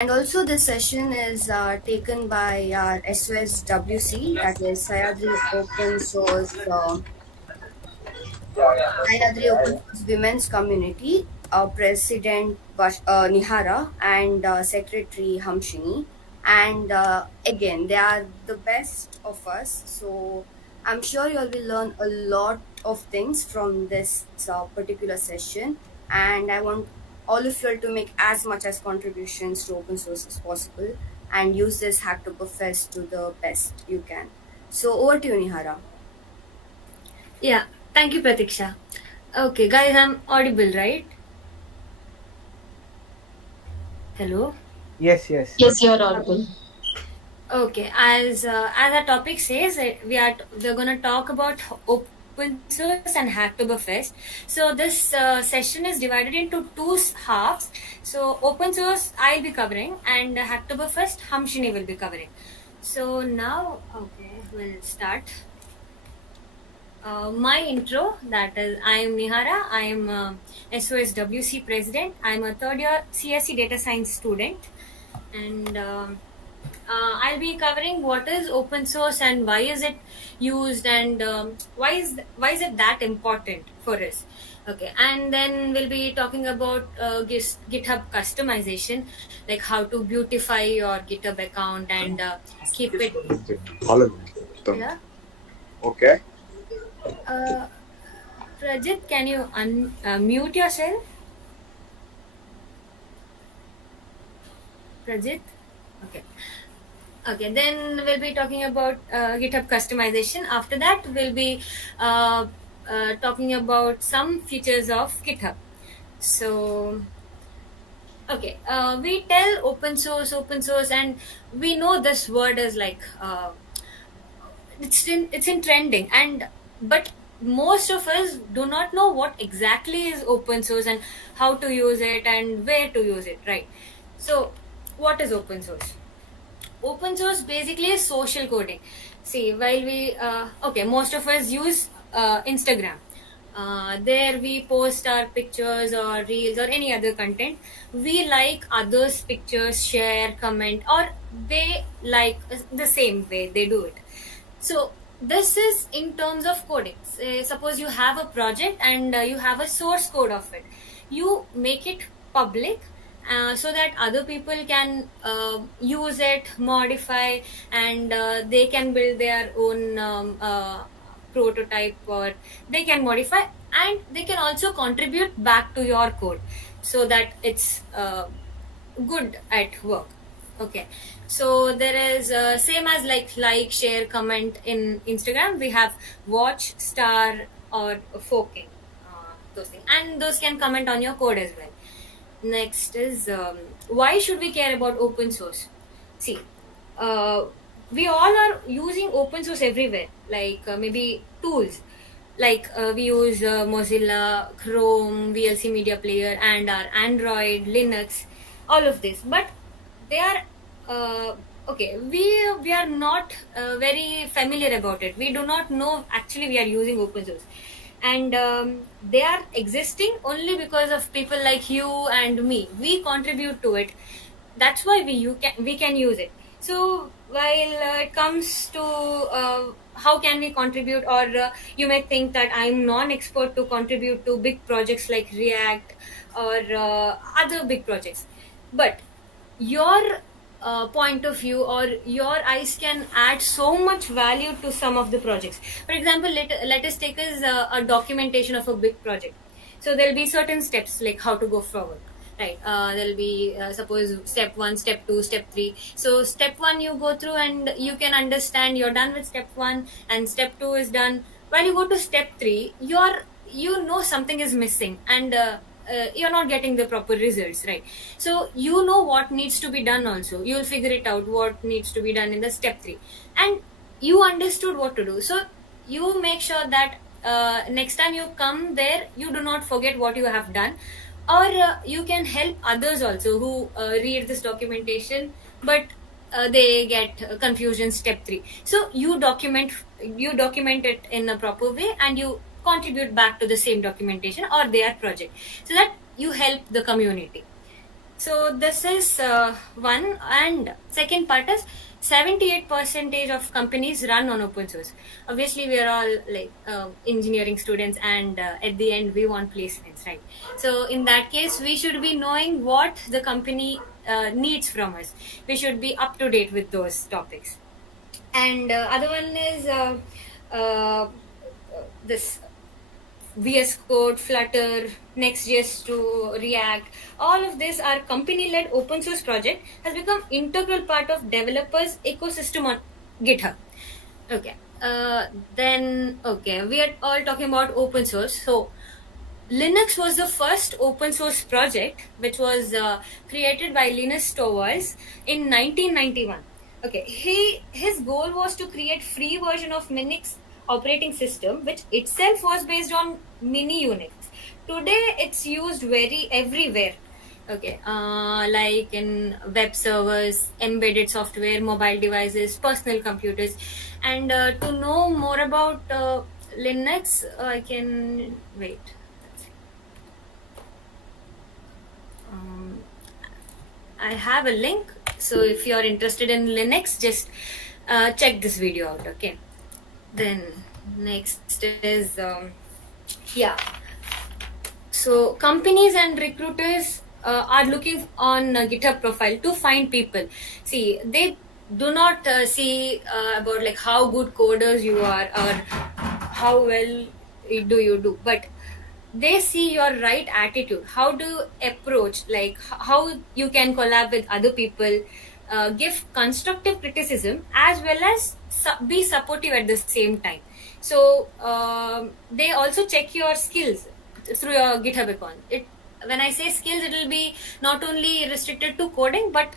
And also this session is taken by our SOSWC, that is Sahyadri Open Source Women's Community, President Nihara and Secretary Hamshini. And again, they are the best of us. So I'm sure you all will learn a lot of things from this particular session. And I want all of you all to make as much as contributions to open source as possible and use this Hacktoberfest to the best you can. So over to you, Nihara. Yeah, thank you, Pratiksha. Okay, guys, I'm audible, right? Hello? Yes. Yes, you're audible. Okay, as our topic says, we're going to talk about Open Source and Hacktoberfest. So this session is divided into two halves. So Open Source I'll be covering, and Hacktoberfest Hamshini will be covering. So now, okay, we'll start. My intro, that is, I am Nihara. I am SOSWC president. I am a third year CSE data science student, and I'll be covering what is open source and why is it used, and why is it that important for us. Okay, and then we'll be talking about GitHub customization, like how to beautify your GitHub account and keep it. Yeah. Okay. Prajit, can you mute yourself? Prajit? Okay, then we'll be talking about GitHub customization. After that, we'll be talking about some features of GitHub. So, okay, we tell open source, and we know this word is like it's in trending, but most of us do not know what exactly is open source and how to use it and where to use it, right? So, what is open source? Open source basically is social coding. See, while we most of us use Instagram. There we post our pictures or reels or any other content. We like others' pictures, share, comment, or they like the same way they do it. So this is in terms of coding. Suppose you have a project and you have a source code of it. You make it public so that other people can use it, modify, and they can build their own prototype, or they can modify, and they can also contribute back to your code so that it's good at work. Okay, so there is same as like, share, comment in Instagram. We have watch, star, or forking, those things, and those can comment on your code as well. Next is why should we care about open source? See, we all are using open source everywhere, like maybe tools, like we use Mozilla, Chrome, VLC Media Player, and our Android, Linux, all of this, but they are okay, we are not very familiar about it. We do not know actually we are using open source, and they are existing only because of people like you and me. We contribute to it. That's why we can use it. So while it comes to how can we contribute, or you may think that I'm non-expert to contribute to big projects like React or other big projects, but your point of view or your eyes can add so much value to some of the projects. For example, let us take as a documentation of a big project. So there'll be certain steps like how to go forward, right? There'll be suppose step 1, step 2, step 3. So step 1 you go through and you can understand, you're done with step 1 and step 2 is done. While you go to step 3, you know something is missing, and you're not getting the proper results, right? So you know what needs to be done also. You'll figure it out what needs to be done in the step 3, and you understood what to do. So you make sure that next time you come there, you do not forget what you have done, or you can help others also who read this documentation, but they get confusion step 3. So you document it in a proper way, and you contribute back to the same documentation or their project, so that you help the community. So this is one, and second part is 78% of companies run on open source. Obviously, we are all like engineering students, and at the end we want placements, right? So in that case, we should be knowing what the company needs from us. We should be up to date with those topics. And other one is this VS Code, Flutter, Next.js to React. All of these are company-led open source project has become integral part of developers' ecosystem on GitHub. Okay. We are all talking about open source. So Linux was the first open source project which was created by Linus Torvalds in 1991. Okay, his goal was to create free version of Linux operating system, which itself was based on mini Unix. Today, it's used very everywhere. Okay, like in web servers, embedded software, mobile devices, personal computers. And to know more about Linux, I can wait. I have a link, so if you are interested in Linux, just check this video out. Okay. Then next is so companies and recruiters are looking on GitHub profile to find people. See, they do not see about like how good coders you are or how well do you do, but they see your right attitude, how do you approach, like how you can collab with other people, give constructive criticism as well as be supportive at the same time. So they also check your skills through your GitHub account. When I say skills, it will be not only restricted to coding but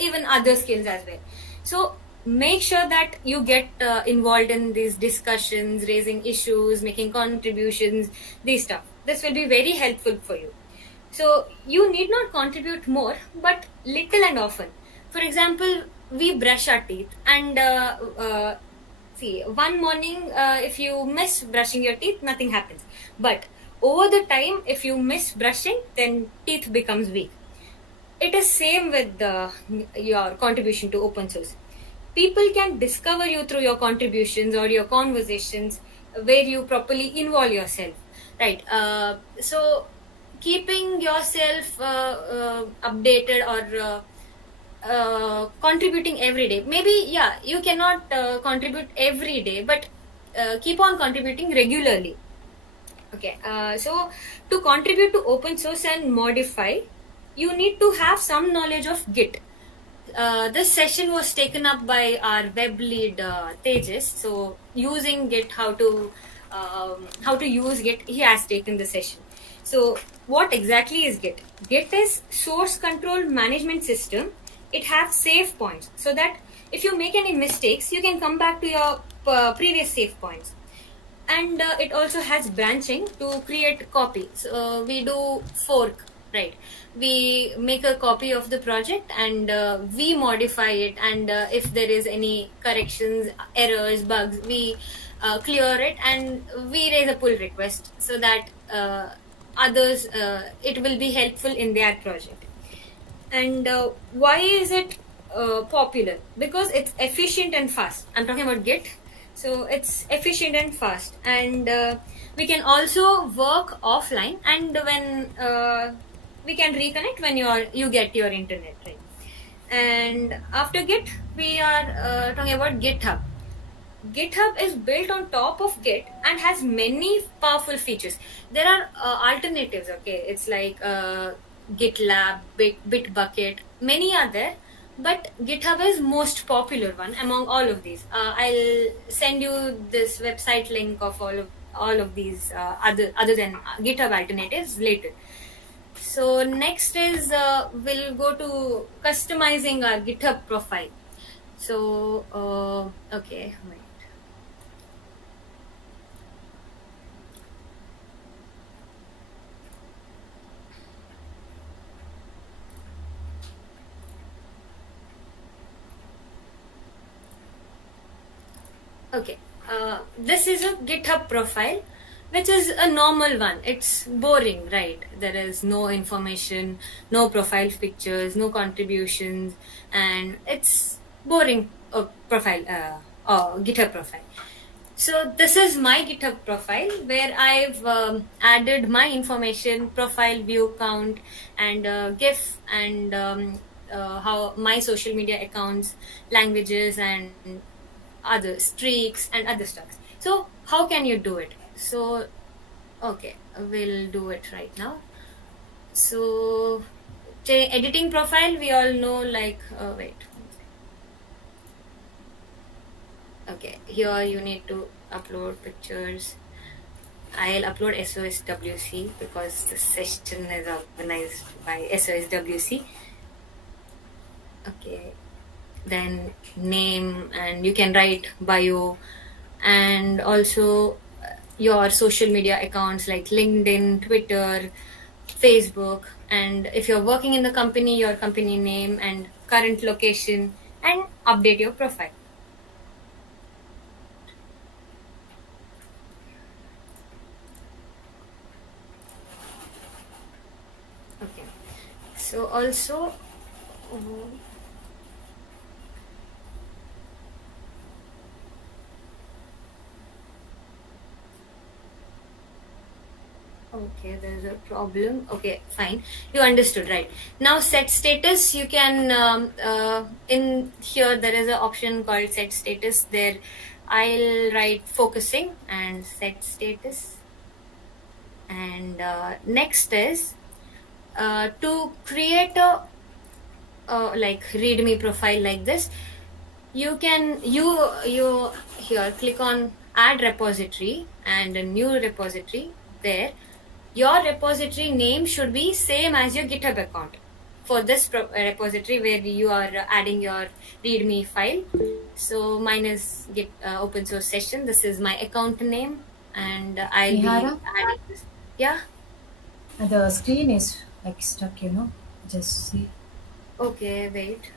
even other skills as well. So make sure that you get involved in these discussions, raising issues, making contributions, these stuff. This will be very helpful for you. So you need not contribute more, but little and often. For example, we brush our teeth, and see, one morning if you miss brushing your teeth, nothing happens. But over the time, if you miss brushing, then teeth becomes weak. It is same with your contribution to open source. People can discover you through your contributions or your conversations where you properly involve yourself, right? So keeping yourself updated or contributing every day. Maybe, yeah, you cannot contribute every day, but keep on contributing regularly. Okay, so to contribute to open source and modify, you need to have some knowledge of Git. This session was taken up by our web lead Tejas. So using Git, how to use Git, he has taken the session. So what exactly is Git? Git is source control management system. It has save points so that if you make any mistakes, you can come back to your previous save points. And it also has branching to create copy. So we do fork, right? We make a copy of the project and we modify it, and if there is any corrections, errors, bugs, we clear it and we raise a pull request so that others, it will be helpful in their project. And why is it popular? Because it's efficient and fast. I'm talking about Git. So it's efficient and fast, and we can also work offline, and when we can reconnect when you get your internet, right? And after Git, we are talking about GitHub. GitHub is built on top of Git and has many powerful features. There are alternatives. Okay, it's like GitLab, Bitbucket, many are there. But GitHub is most popular one among all of these. I'll send you this website link of all of these other than GitHub alternatives later. So next is we'll go to customizing our GitHub profile. So okay, wait. Okay, this is a GitHub profile. which is a normal one. It's boring, right? There is no information, no profile pictures, no contributions, and it's boring profile, GitHub profile. So this is my GitHub profile where I've added my information, profile, view count, and GIF, and how my social media accounts, languages, and other streaks and other stuff. So how can you do it? So okay, we'll do it right now. So editing profile, we all know, like wait. Okay, here you need to upload pictures. I'll upload SOSWC because the session is organized by SOSWC. Okay, then name, and you can write bio, and also your social media accounts like LinkedIn, Twitter, Facebook, and if you're working in the company, your company name and current location, and update your profile. Okay, so also okay, there's a problem. Okay, fine, you understood, right? Now set status, you can in here there is an option called set status. There I'll write focusing and set status. And next is to create a like readme profile like this. You can you here click on add repository and a new repository. There your repository name should be same as your GitHub account for this repository where you are adding your readme file. So mine is open source session. This is my account name, and I'll Nihara? be adding this. Yeah. The screen is like stuck, just see. Okay, wait.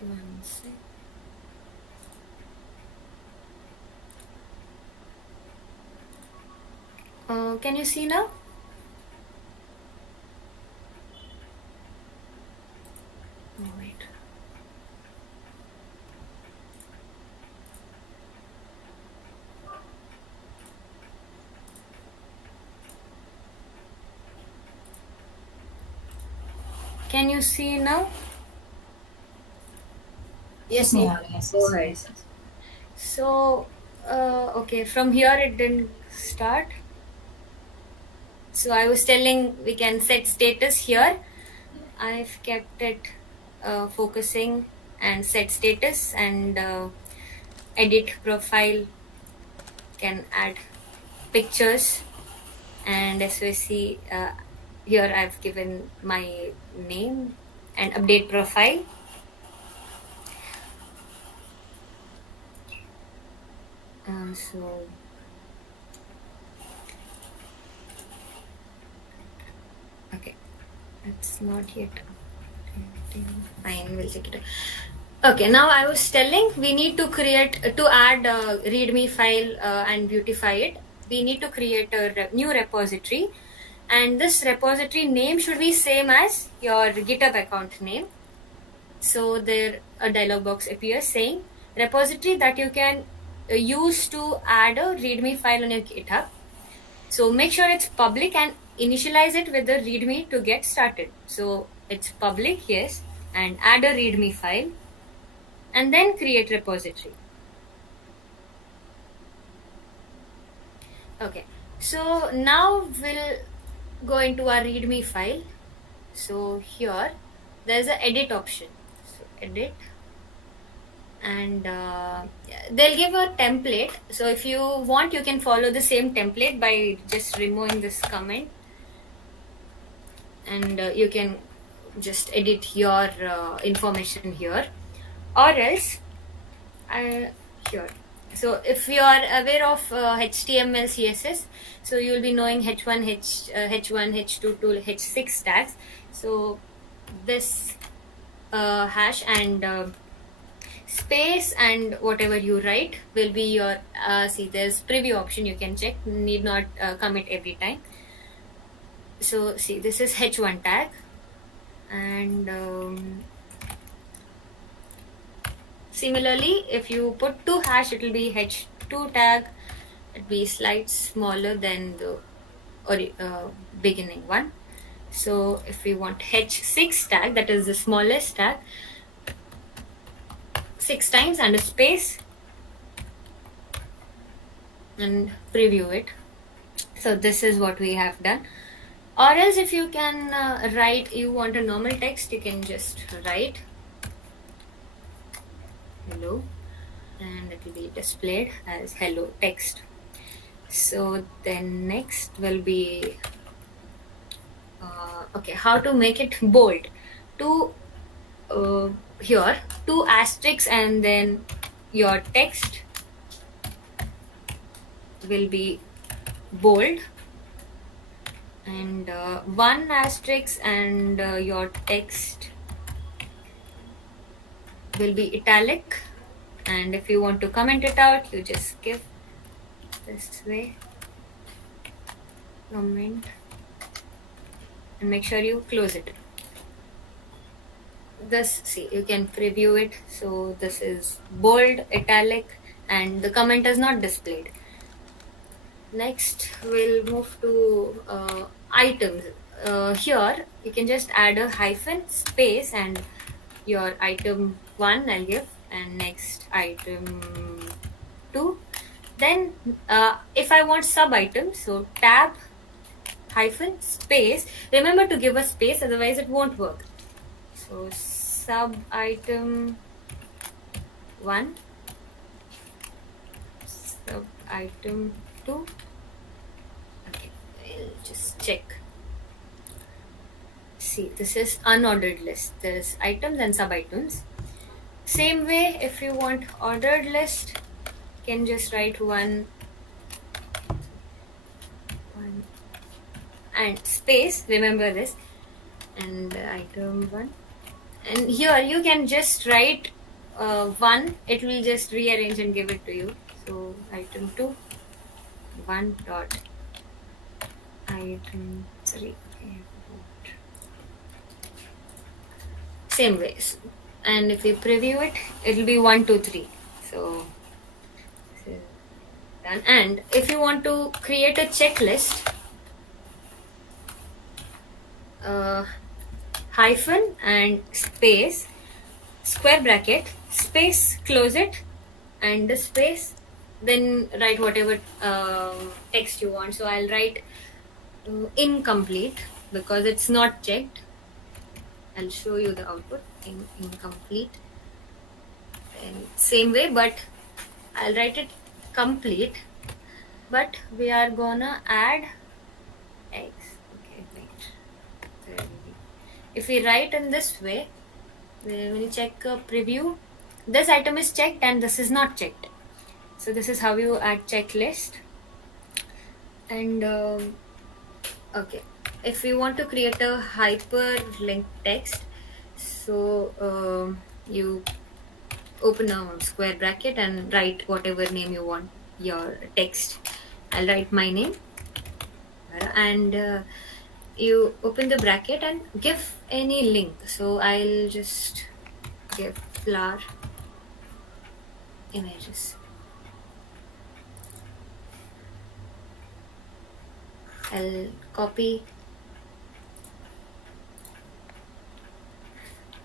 One sec. Can you see now? Oh, wait. Can you see now? Yes, Nihara, Nihara, yes, go yes, ahead. yes, yes. So, okay, from here it didn't start. So I was telling we can set status here. I've kept it focusing and set status, and edit profile, can add pictures, and SOSWC, here I've given my name, and update profile. So okay, it's not yet. Fine, we'll check it out. Okay, now I was telling we need to add a readme file and beautify it. We need to create a new repository, and this repository name should be same as your GitHub account name. So there a dialog box appears saying repository that you can use to add a readme file on your GitHub. So make sure it's public and initialize it with the readme to get started. So it's public, yes, and add a readme file, and then create repository. Okay, so now we'll go into our readme file. So here there's an edit option. So edit, and they'll give a template. So if you want, you can follow the same template by just removing this comment, and you can just edit your information here, or else here So if you are aware of HTML, CSS, so you will be knowing H1, H1, H2 to H6 tags. So this hash and space and whatever you write will be your see, there's preview option, you can check, need not commit every time. So see, this is H1 tag, and similarly if you put 2 hash, it will be H2 tag. It'll be slight smaller than the beginning one. So if we want H6 tag, that is the smallest tag, 6 times and a space, and preview it. So this is what we have done. Or else if you can write, you want a normal text, you can just write hello and it will be displayed as hello text. So then next will be okay, how to make it bold. Here 2 asterisks and then your text will be bold, and 1 asterisk and your text will be italic. And if you want to comment it out, you just give this way, comment, and make sure you close it. This, see, you can preview it. So this is bold, italic, and the comment is not displayed. Next we'll move to items. Here you can just add a hyphen, space, and your item 1 I'll give, and next item 2. Then if I want sub items, so tab hyphen space, remember to give a space, otherwise it won't work. So sub item 1, sub item 2. Okay, I'll just check. See, this is unordered list. There is items and sub items. Same way, if you want ordered list, you can just write 1 and space, remember this, and item 1. And here you can just write 1, it will just rearrange and give it to you. So item 2, 1 dot item 3. Same ways, and if you preview it, it will be 1, 2, 3. So this is done. And if you want to create a checklist, hyphen and space, square bracket, space, close it, and the space, then write whatever text you want. So I'll write incomplete because it's not checked. I'll show you the output in incomplete. And same way, but I'll write it complete, but we are gonna add X. Okay, wait. If we write in this way, when you check a preview, this item is checked and this is not checked. So this is how you add checklist. And okay, if we want to create a hyperlink text, so you open a square bracket and write whatever name you want your text. I'll write my name, and you open the bracket and give any link. So I'll just give flower images. I'll copy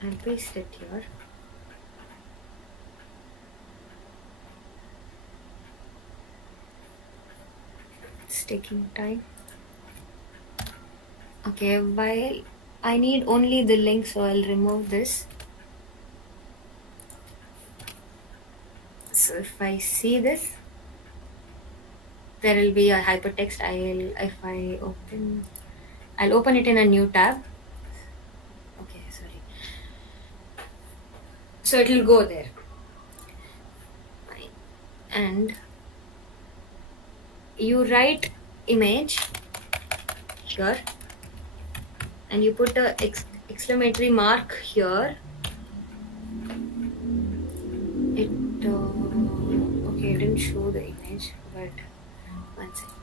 and paste it here. It's taking time. Okay, while I need only the link, so I'll remove this. So if I see this, there will be a hypertext. I'll open it in a new tab. Okay, sorry. So it will go there. Fine. and you write image here, and you put a exclamatory mark here. It okay, it didn't show the image, but one second.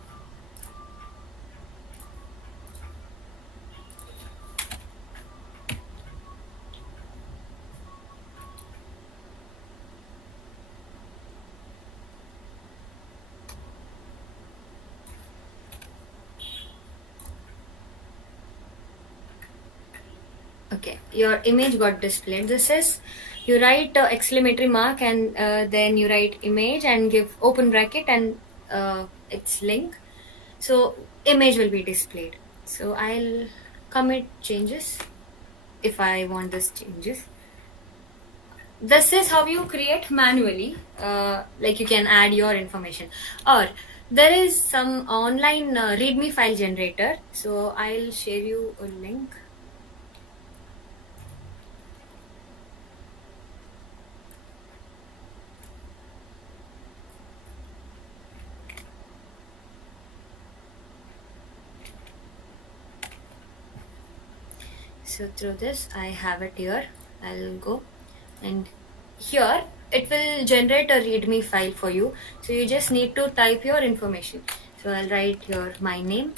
Okay, your image got displayed. This is, you write exclamatory mark, and then you write image and give open bracket and its link. So image will be displayed. So I'll commit changes if I want this changes. This is how you create manually, like you can add your information, or there is some online readme file generator. So I'll share you a link. So through this, I have it here. I'll go, and here it will generate a readme file for you. So you just need to type your information. So I'll write here my name,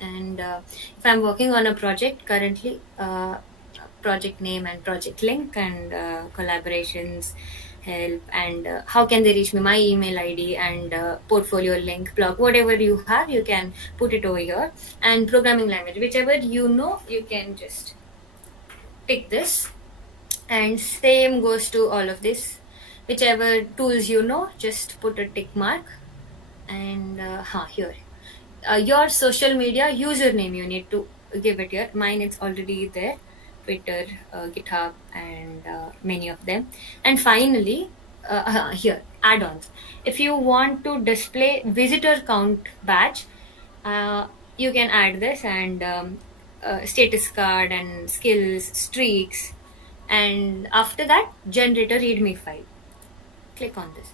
and if I'm working on a project currently, project name and project link and collaborations, help, and how can they reach me, my email ID and portfolio link, blog, whatever you have, you can put it over here. And programming language, whichever you know, you can just tick this, and same goes to all of this. Whichever tools you know, just put a tick mark. And here your social media username, you need to give it here. Mine is already there, Twitter, GitHub, and many of them. And finally, here add-ons. If you want to display visitor count badge, you can add this, and status card and skills, streaks, and after that generate a readme file. Click on this.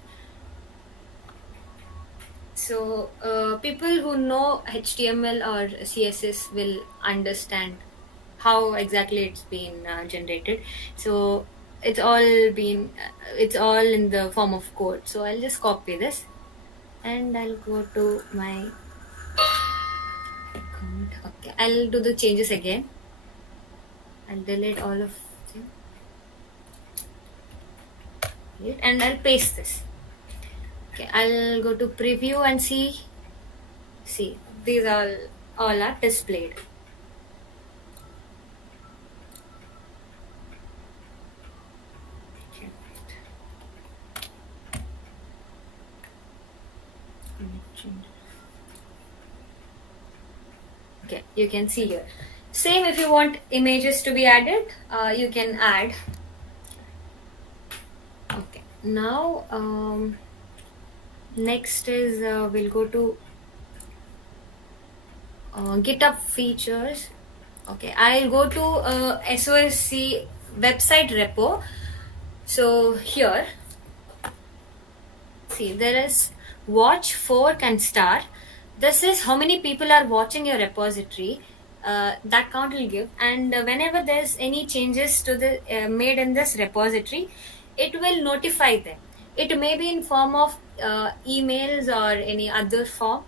So people who know HTML or CSS will understand how exactly it's been generated. So it's all in the form of code. So I'll just copy this, and I'll go to my account. Okay, I'll do the changes again. I'll delete all of them, and I'll paste this. Okay, I'll go to preview and see. See, these all are displayed. Okay, you can see here. Same, if you want images to be added, you can add. Okay, now next is we'll go to GitHub features. Okay, I'll go to SOSWC website repo. So here, see, there is watch, fork, and star. This is how many people are watching your repository. That count will give, and whenever there's any changes to the made in this repository, it will notify them. It may be in form of emails or any other form.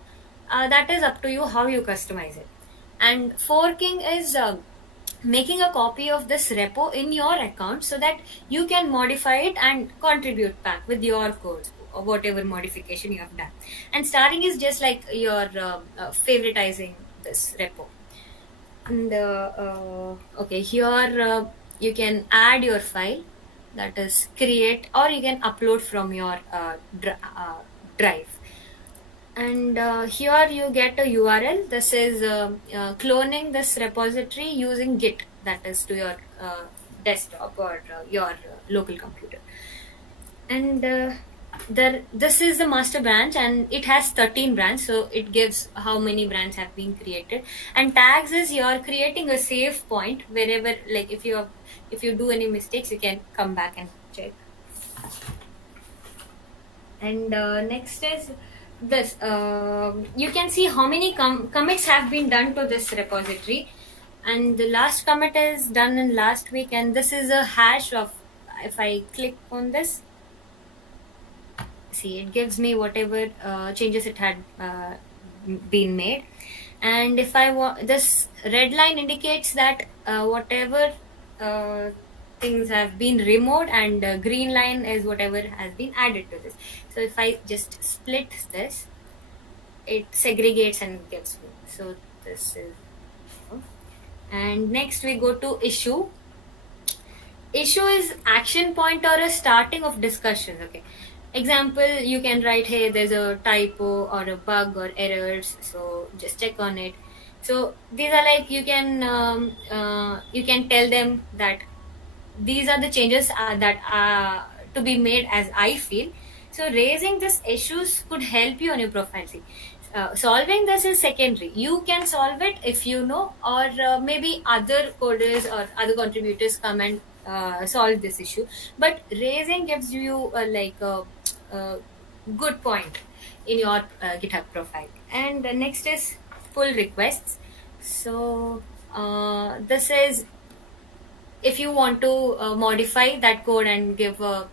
That is up to you how you customize it. And forking is making a copy of this repo in your account so that you can modify it and contribute back with your codes or whatever modification you have done. And starting is just like your favoritizing this repo. And okay, here you can add your file, that is create, or you can upload from your drive. And here you get a URL. This is cloning this repository using Git, that is to your desktop or your local computer. And this is the master branch, and it has 13 branches, so it gives how many branches have been created. And tags is you're creating a save point wherever, like if you do any mistakes, you can come back and check. And next is this. You can see how many commits have been done to this repository, and the last commit is done in last week, and this is a hash of, if I click on this, see, it gives me whatever changes it had been made. And if I want, this red line indicates that whatever things have been removed, and green line is whatever has been added to this. So if I just split this, it segregates and gives me. So this is, and next we go to issue. Issue is action point or a starting of discussion. Okay, example, you can write, hey, there's a typo or a bug or errors, so just check on it. So these are like, you can tell them that these are the changes that are to be made as I feel. So raising these issues could help you on your profile. See, solving this is secondary. You can solve it if you know, or maybe other coders or other contributors come and solve this issue. But raising gives you like a good point in your GitHub profile. And the next is pull requests. So this is if you want to modify that code and give a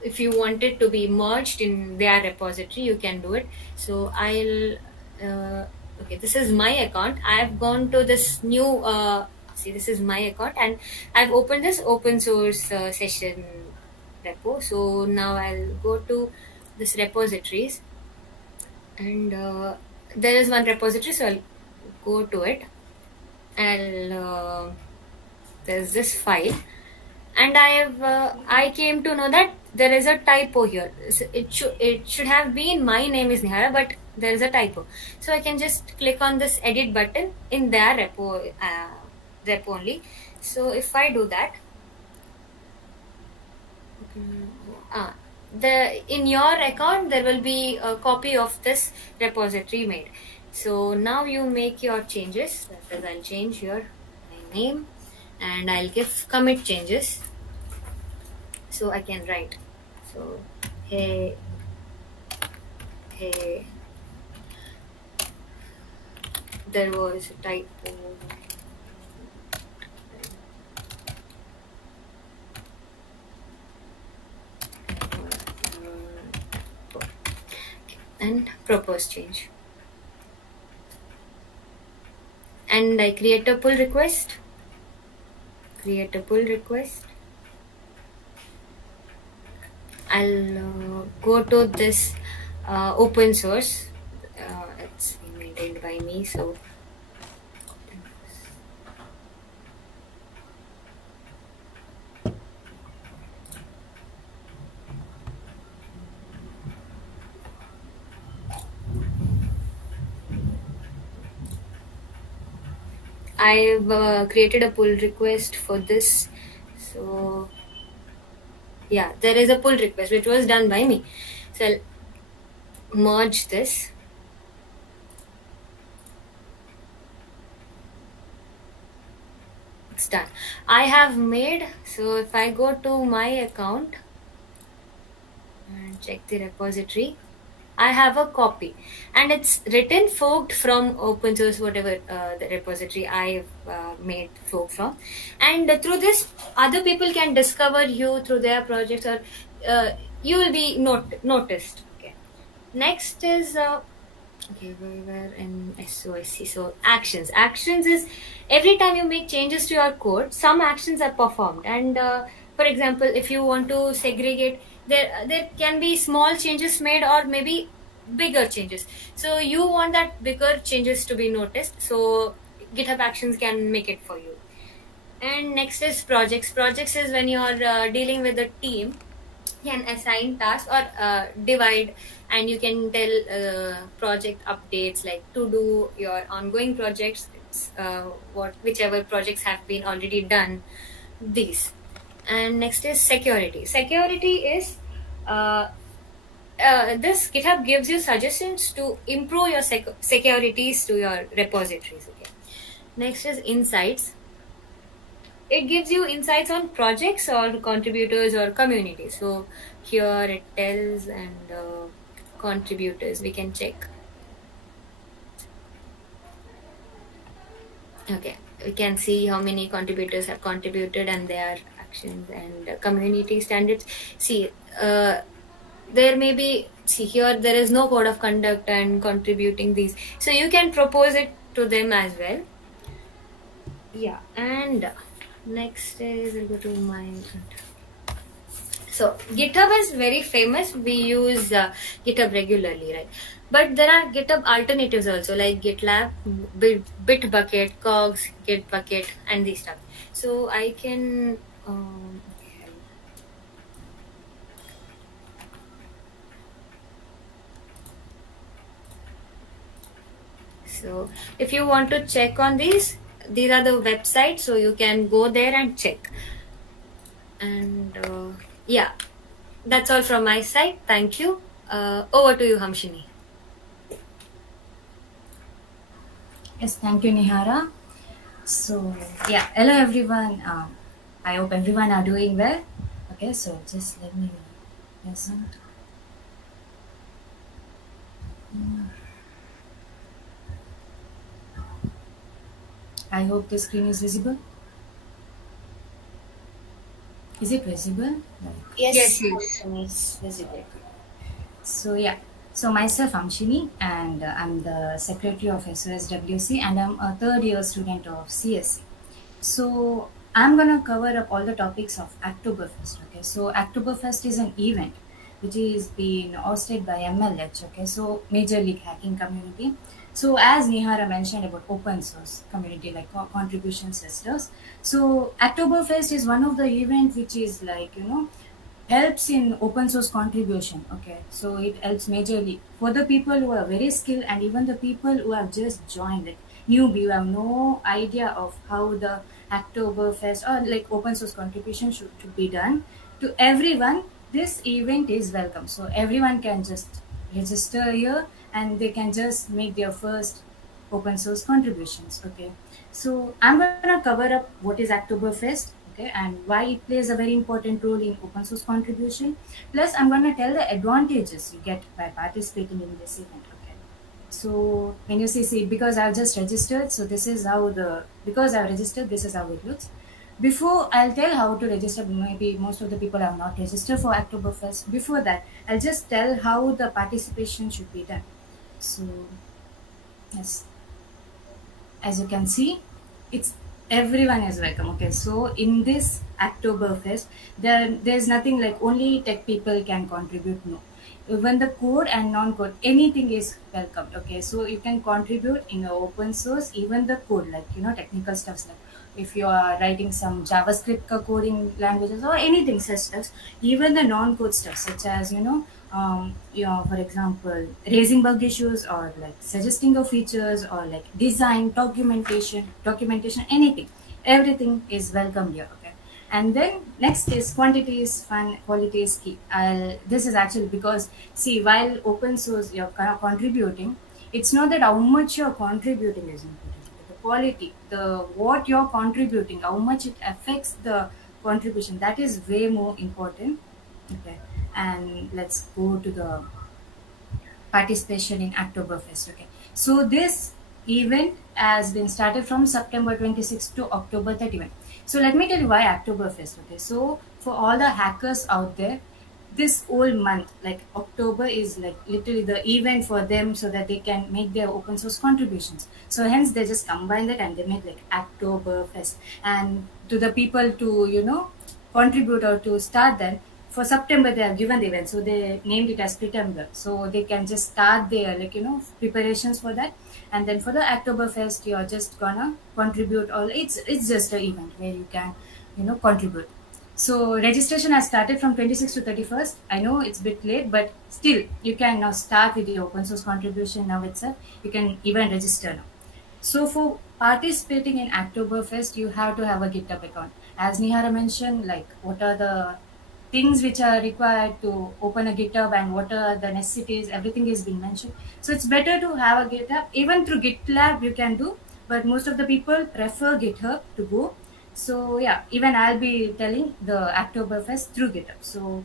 if you want it to be merged in their repository, you can do it. So I'll okay, this is my account. I've gone to this new see, this is my account, and I've opened this open source session repo. So now I'll go to this repositories, and there is one repository, so I'll go to it, and there's this file, and I came to know that there is a typo here. So it should have been my name is Nihara, but there is a typo. So I can just click on this edit button in their repo only. So if I do that, in your account there will be a copy of this repository made. So now you make your changes. That is, I'll change my name, and I'll give commit changes. So I can write, so hey, there was a typo. And propose change, and I create a pull request. I'll go to this open source. It's maintained by me, so I've created a pull request for this. So yeah, there is a pull request which was done by me. So I'll merge this. It's done. I have made, so if I go to my account and check the repository, I have a copy, and it's written forked from open source, whatever the repository I made fork from, and through this other people can discover you through their projects, or you will be noticed. Okay. Next is okay, we were in SOSWC. So actions is every time you make changes to your code, some actions are performed, and for example, if you want to segregate, there can be small changes made, or maybe bigger changes. So you want that bigger changes to be noticed, so GitHub Actions can make it for you. And next is projects. Projects is when you are dealing with a team, you can assign tasks or divide, and you can tell project updates, like to do your ongoing projects, whichever projects have been already done, these. And next is security. Security is this GitHub gives you suggestions to improve your securities to your repositories. Okay. Next is insights. it gives you insights on projects or contributors or community. So here it tells, and contributors we can check. Okay, we can see how many contributors have contributed and their actions and community standards. See, there may be, see here there is no code of conduct and contributing these, so you can propose it to them as well. Yeah, and next is we'll go to my. So GitHub is very famous. We use GitHub regularly, right? But there are GitHub alternatives also, like GitLab, Bitbucket, Cogs, Gitbucket, and these stuff. So I can. So if you want to check on these are the websites, so you can go there and check. And yeah, that's all from my side. Thank you. Over to you, Hamshini. Yes, thank you, Nihara. So, yeah, hello everyone. I hope everyone are doing well. Okay, so just let me present. I hope the screen is visible. Is it visible? Yes, Yes. it's visible. So yeah, so myself Hamshini, and I'm the secretary of SOSWC, and I'm a third year student of CSC. So I'm gonna cover up all the topics of Oktoberfest. Okay, so Oktoberfest is an event which is being hosted by MLH. Okay, so Major League Hacking Community. So as Nihara mentioned about open source community, like contribution sisters. So Oktoberfest is one of the event which is like, helps in open source contribution. Okay, so it helps majorly for the people who are very skilled, and even the people who have just joined, like newbie, who have no idea of how the Oktoberfest or like open source contribution should be done. To everyone, this event is welcome. So everyone can just register here, and they can just make their first open source contributions. Okay, so I'm gonna cover up what is Oktoberfest, okay, and why it plays a very important role in open source contribution. Plus, I'm gonna tell the advantages you get by participating in this event. Okay, so when you see, because I've just registered, so this is how because I've registered, this is how it looks. Before I'll tell how to register, maybe most of the people have not registered for Oktoberfest. Before that, I'll just tell how the participation should be done. So, yes, as you can see, it's everyone is welcome. Okay, so in this Oktoberfest, there's nothing like only tech people can contribute. No, even the code and non-code, anything is welcomed. Okay, so you can contribute in the open source, even the code, like technical stuffs, like if you are writing some JavaScript coding languages or anything such stuff, even the non-code stuff, such as for example, raising bug issues, or like suggesting of features, or like design, documentation, anything, everything is welcome here. Okay, and then next is quantity is fun, quality is key. This is actually because, see, while open source you're kind of contributing, it's not that how much you're contributing is important. The quality, the what you're contributing, how much it affects the contribution, that is way more important. Okay, and let's go to the participation in Oktoberfest. Okay, so this event has been started from September 26 to October 31. So let me tell you why Oktoberfest. Okay, so for all the hackers out there, this whole month, like October, is like literally the event for them, so that they can make their open source contributions. So hence they just combine that and they make like Oktoberfest, and to the people to contribute or to start that. For September, they have given the event, so they named it as September. So they can just start their preparations for that, and then for the Oktoberfest, you're just gonna contribute. All it's just an event where you can contribute. So registration has started from 26 to 31st. I know it's a bit late, but still you can now start with the open source contribution now itself. You can even register now. So for participating in Oktoberfest, you have to have a GitHub account. As Nihara mentioned, like what are the things which are required to open a GitHub and what are the necessities, everything is being mentioned. So it's better to have a GitHub. Even through GitLab you can do, but most of the people prefer GitHub to go. So yeah, even I'll be telling the Oktoberfest through GitHub. So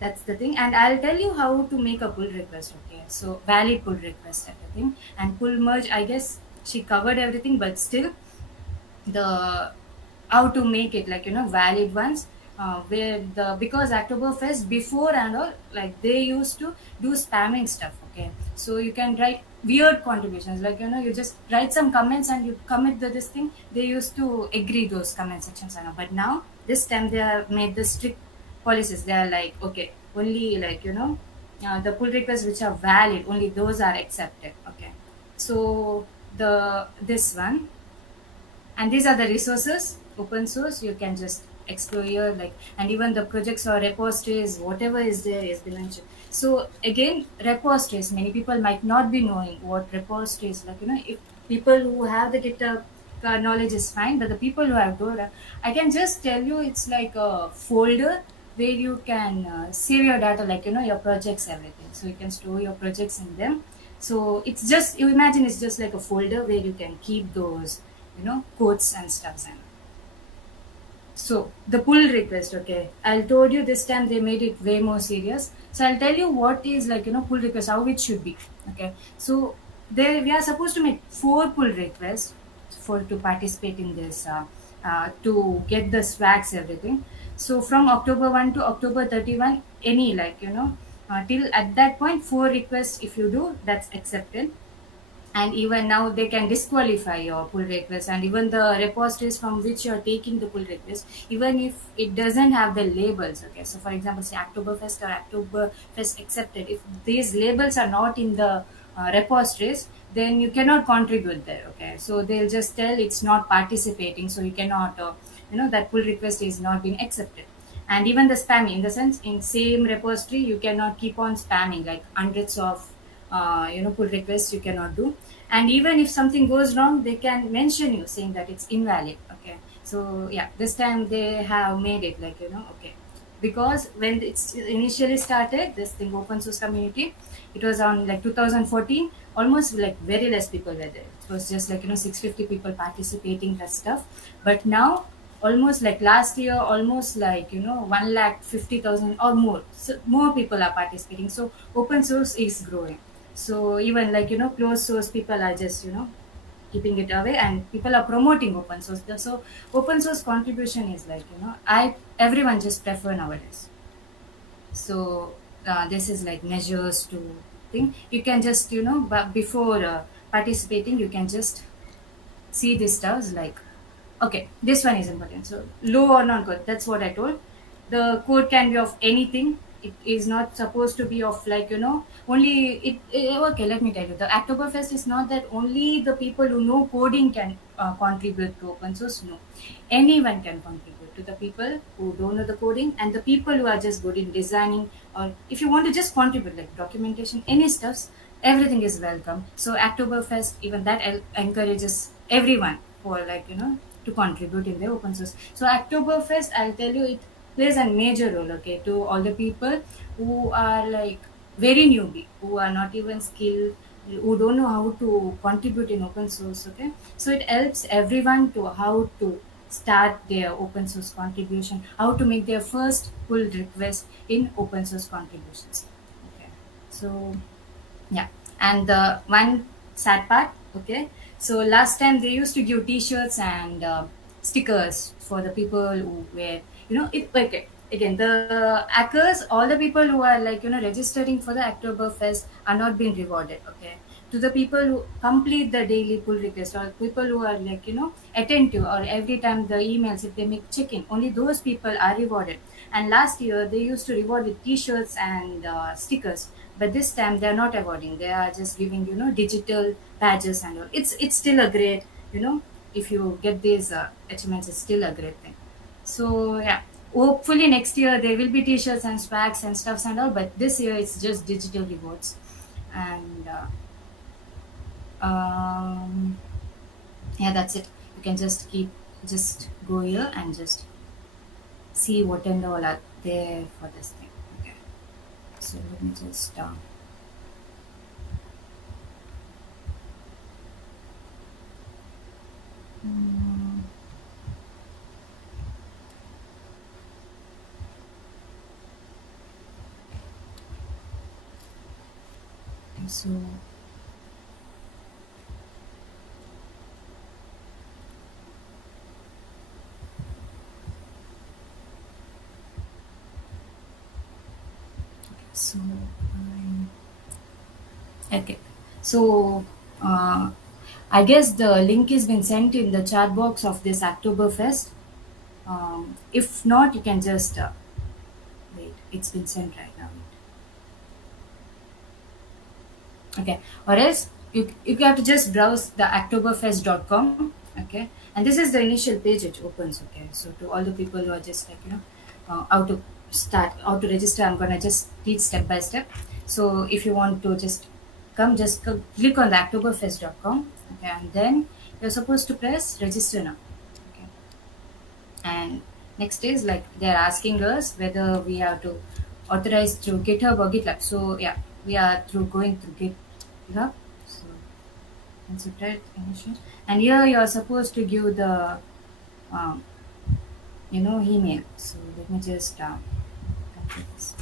that's the thing, and I'll tell you how to make a pull request. Okay, so valid pull request, everything, and pull merge. I guess she covered everything, but still, the how to make it like valid ones. Where the because Oktoberfest before and all, like they used to do spamming stuff. Okay, so you can write weird contributions, like you just write some comments and you commit this thing. They used to agree those comment sections and all, but now this time they have made the strict policies. They are like, okay, only like the pull requests which are valid, only those are accepted. Okay, so this one, and these are the resources, open source. You can just explore here, like, and even the projects or repositories, whatever is there is been mentioned. So again, repositories, many people might not be knowing what repositories, like if people who have the GitHub knowledge is fine, but the people who have Dora, I can just tell you, it's like a folder where you can save your data, like your projects, everything. So you can store your projects in them. So it's just, you imagine, it's just like a folder where you can keep those quotes and stuff. And so the pull request, okay, I told you this time they made it way more serious. So I'll tell you what is like pull request, how it should be. Okay, so we are supposed to make 4 pull requests for to participate in this to get the swags, everything. So from October 1 to October 31, any till at that point 4 requests if you do, that's accepted. And even now they can disqualify your pull request, and even the repositories from which you are taking the pull request, even if it doesn't have the labels. Okay, so for example, say Oktoberfest or Oktoberfest accepted, if these labels are not in the repositories, then you cannot contribute there. Okay, so they'll just tell it's not participating, so you cannot that pull request is not being accepted. And even the spamming, in the sense, in same repository you cannot keep on spamming like hundreds of pull requests you cannot do. And even if something goes wrong, they can mention you saying that it's invalid. Okay, so yeah, this time they have made it like okay, because when it's initially started, this thing, open source community, it was on like 2014, almost like very less people were there. It was just like 650 people participating, that stuff. But now almost like last year, almost like 150,000 or more, so more people are participating. So open source is growing. So even like closed source people are just keeping it away, and people are promoting open source. So open source contribution is like everyone just prefer nowadays. So this is like measures to think. You can just but before participating, you can just see these stuff, like, okay, this one is important. So low or non code, that's what I told. The code can be of anything. It is not supposed to be of like only okay, let me tell you, the Oktoberfest is not that only the people who know coding can contribute to open source. No, anyone can contribute. To the people who don't know the coding, and the people who are just good in designing, or if you want to just contribute like documentation, any stuffs, everything is welcome. So Oktoberfest, even that encourages everyone for like to contribute in the open source. So Oktoberfest, I'll tell you, it plays a major role, okay, to all the people who are like very newbie, who are not even skilled, who don't know how to contribute in open source. Okay, so it helps everyone to how to start their open source contribution, how to make their first pull request in open source contributions. Okay, so yeah, and the one sad part, okay, so last time they used to give t-shirts and stickers for the people who were it. Okay, again, the hackers, all the people who are like registering for the Oktoberfest are not being rewarded. Okay, to the people who complete the daily pull request, or people who are like attentive, or every time the emails, if they make check-in, only those people are rewarded. And last year they used to reward with t-shirts and stickers, but this time they are not awarding. They are just giving digital badges and all. It's still a great, if you get these achievements, it's still a great thing. So yeah, hopefully next year there will be t-shirts and swags and stuffs and all, but this year it's just digital rewards. And yeah, that's it. You can just go here and just see what and all are there for this thing. Okay, so let me just Okay, okay, so I guess the link has been sent in the chat box of this Oktoberfest. If not, you can just wait. It's been sent right now. Okay, or else you have to just browse the Oktoberfest.com. Okay, and this is the initial page which opens. Okay, so to all the people who are just like how to start, how to register, I'm gonna just teach step by step. So if you want to just click on the Oktoberfest.com. Okay, and then you're supposed to press register now. Okay, and next is like they're asking us whether we have to authorize through GitHub or GitLab. So yeah, we are going through GitHub. So consider initial, and here you are supposed to give the email. So let me just complete this.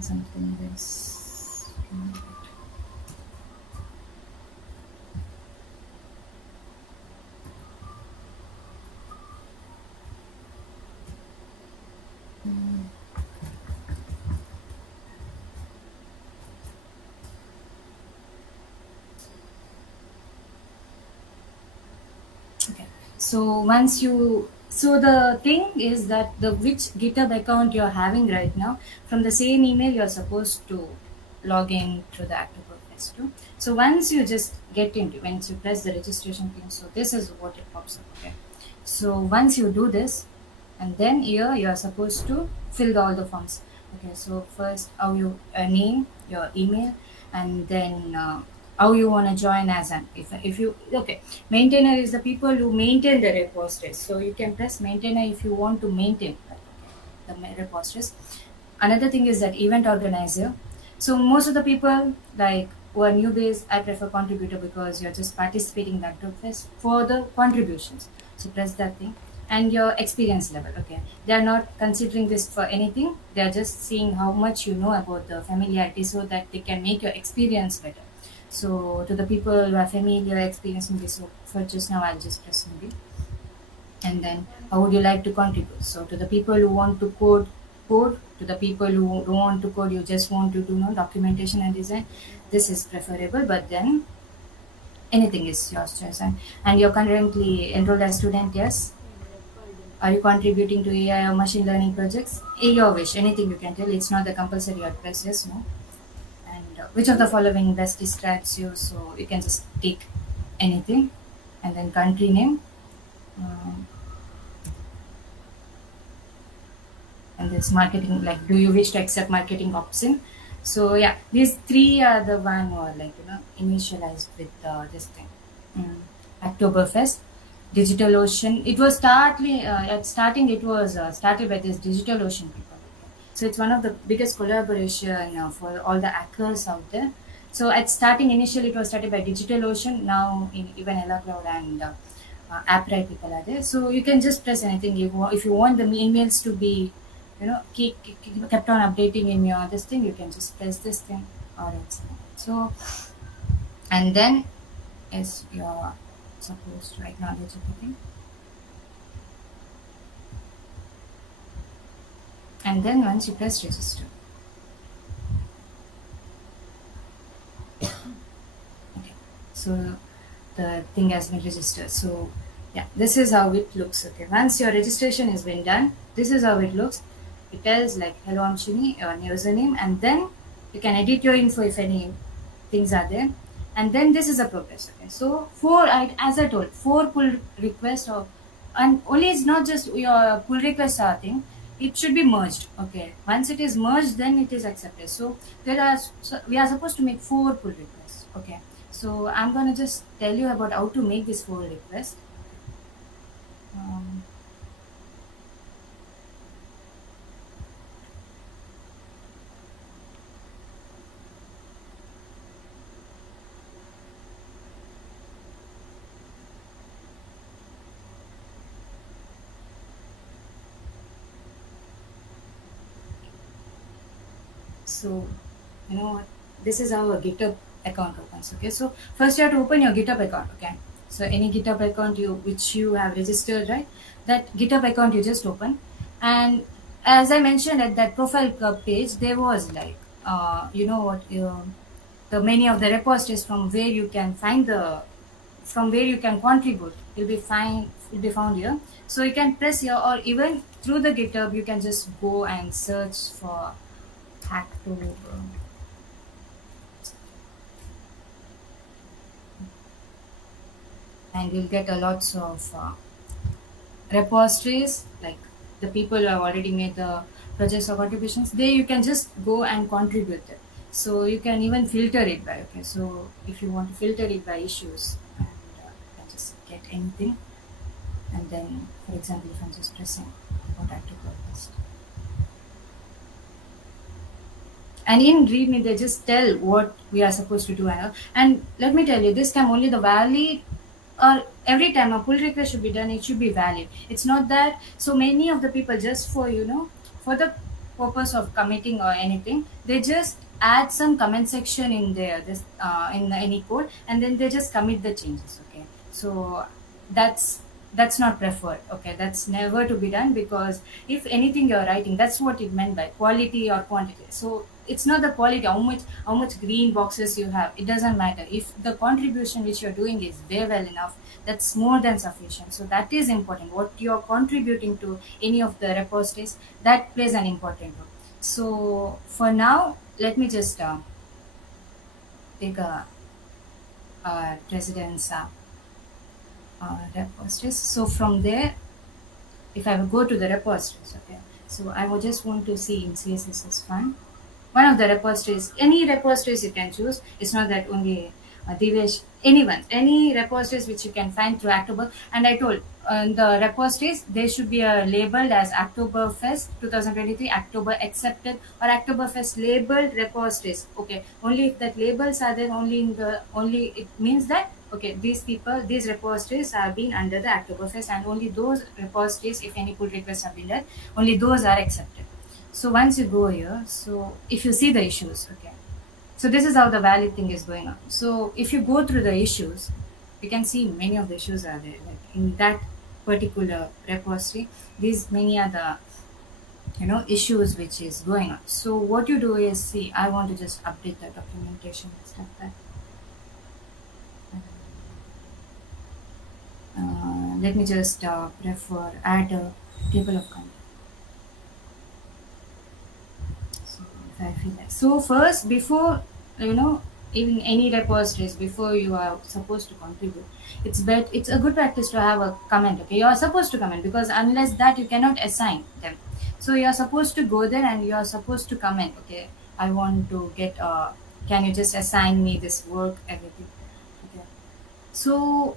Something this. Okay, so once you the thing is that which GitHub account you're having right now, from the same email you're supposed to log in through the Oktoberfest too. So once you just once you press the registration thing, so this is what it pops up. Okay, so once you do this, and then here you are supposed to fill all the forms. Okay, so first your name, your email, and then how you want to join as an if you maintainer is the people who maintain the repositories. So you can press maintainer if you want to maintain the repositories. Another thing is that event organizer. So most of the people like who are newbies, I prefer contributor because you're just participating in that Oktoberfest for the contributions. So press that thing. And your experience level. Okay, they are not considering this for anything. They are just seeing how much you know about the familiarity so that they can make your experience better. So to the people who are familiar experiencing this, so for just now I'll just press maybe. And then how would you like to contribute? So to the people who want to code. To the people who don't want to code, you just want to do documentation and design, this is preferable, but then anything is your choice. And you're currently enrolled as student, yes? Are you contributing to AI or machine learning projects? Your wish, anything you can tell. It's not the compulsory or press yes, no. And which of the following best describes you? So you can just take anything, and then country name, and this marketing, like do you wish to accept marketing option? So yeah, these three are the one who are like initialized with this thing. Oktoberfest. DigitalOcean. It was starting. It was started by this DigitalOcean people. So it's one of the biggest collaboration for all the hackers out there. So at starting, initially it was started by DigitalOcean. Now even Ella Cloud and AppWrite people are there. So you can just press anything if you want the emails to be, kept on updating in your this thing. You can just press this thing or else. So and then is your supposed to acknowledge everything, and then once you press register, okay, so the thing has been registered. So yeah, this is how it looks. Okay, once your registration has been done, this is how it looks. It tells like hello Hamshini, your username, and then you can edit your info if any things are there. And then this is a progress. Okay, so as I told, 4 pull requests and only it's not just your pull requests are thing. It should be merged. Okay, once it is merged, then it is accepted. So we are supposed to make 4 pull requests. Okay, so I'm gonna just tell you about how to make this 4 requests. Um, so you know what, this is how a GitHub account opens. Okay, so first you have to open your GitHub account. Okay, so any GitHub account which you have registered, right, that GitHub account you just open. And as I mentioned at that profile page, there was like you know what, the many of the repositories from where you can find the, from where you can contribute will be found here. So you can press here, or even through the GitHub you can just go and search for Hacktober. And you'll get a lots of repositories, like the people who have already made the projects or contributions. There you can just go and contribute it. So you can even filter it by, okay, so if you want to filter it by issues, and you can just get anything. And then, for example, if I'm just pressing about Hacktoberfest, and in README they just tell what we are supposed to do. And let me tell you, this time only the valid, or every time a pull request should be done, it should be valid. It's not that so many of the people, just for, you know, for the purpose of committing or anything, they just add some comment section in there, this in any code, and then they just commit the changes. Okay, so that's not preferred. Okay, that's never to be done, because if anything you're writing, that's what it meant by quality or quantity. So it's not the quality, how much green boxes you have, it doesn't matter. If the contribution which you're doing is very well enough, that's more than sufficient. So that is important, what you're contributing to any of the repositories, that plays an important role. So for now, let me just take a residence repositories. So from there, if I will go to the repositories, okay, so I would just want to see in CSS is fine. One of the repositories, any repositories you can choose. It's not that only Divesh, anyone, any repositories which you can find through Hacktober. And I told the repositories, they should be labeled as Hacktoberfest 2023, Hacktober accepted, or Hacktoberfest labeled repositories. Okay, only if that labels are there, only it means that, okay, these people, these repositories have been under the Hacktoberfest, and only those repositories, if any pull requests have been done, only those are accepted. So once you go here, so if you see the issues, okay, so this is how the valid thing is going on. So if you go through the issues, you can see many of the issues are there, like in that particular repository, these many are the, you know, issues which is going on. So what you do is, see, I want to just update the documentation and stuff like that. Let me just prefer add a table of contents. So if I feel like, so first, before, you know, in any repositories, before you are supposed to contribute, it's a good practice to have a comment. Okay, you are supposed to comment, because unless that you cannot assign them. So you are supposed to go there and you are supposed to comment. Okay, I want to get can you just assign me this work, everything. Okay, so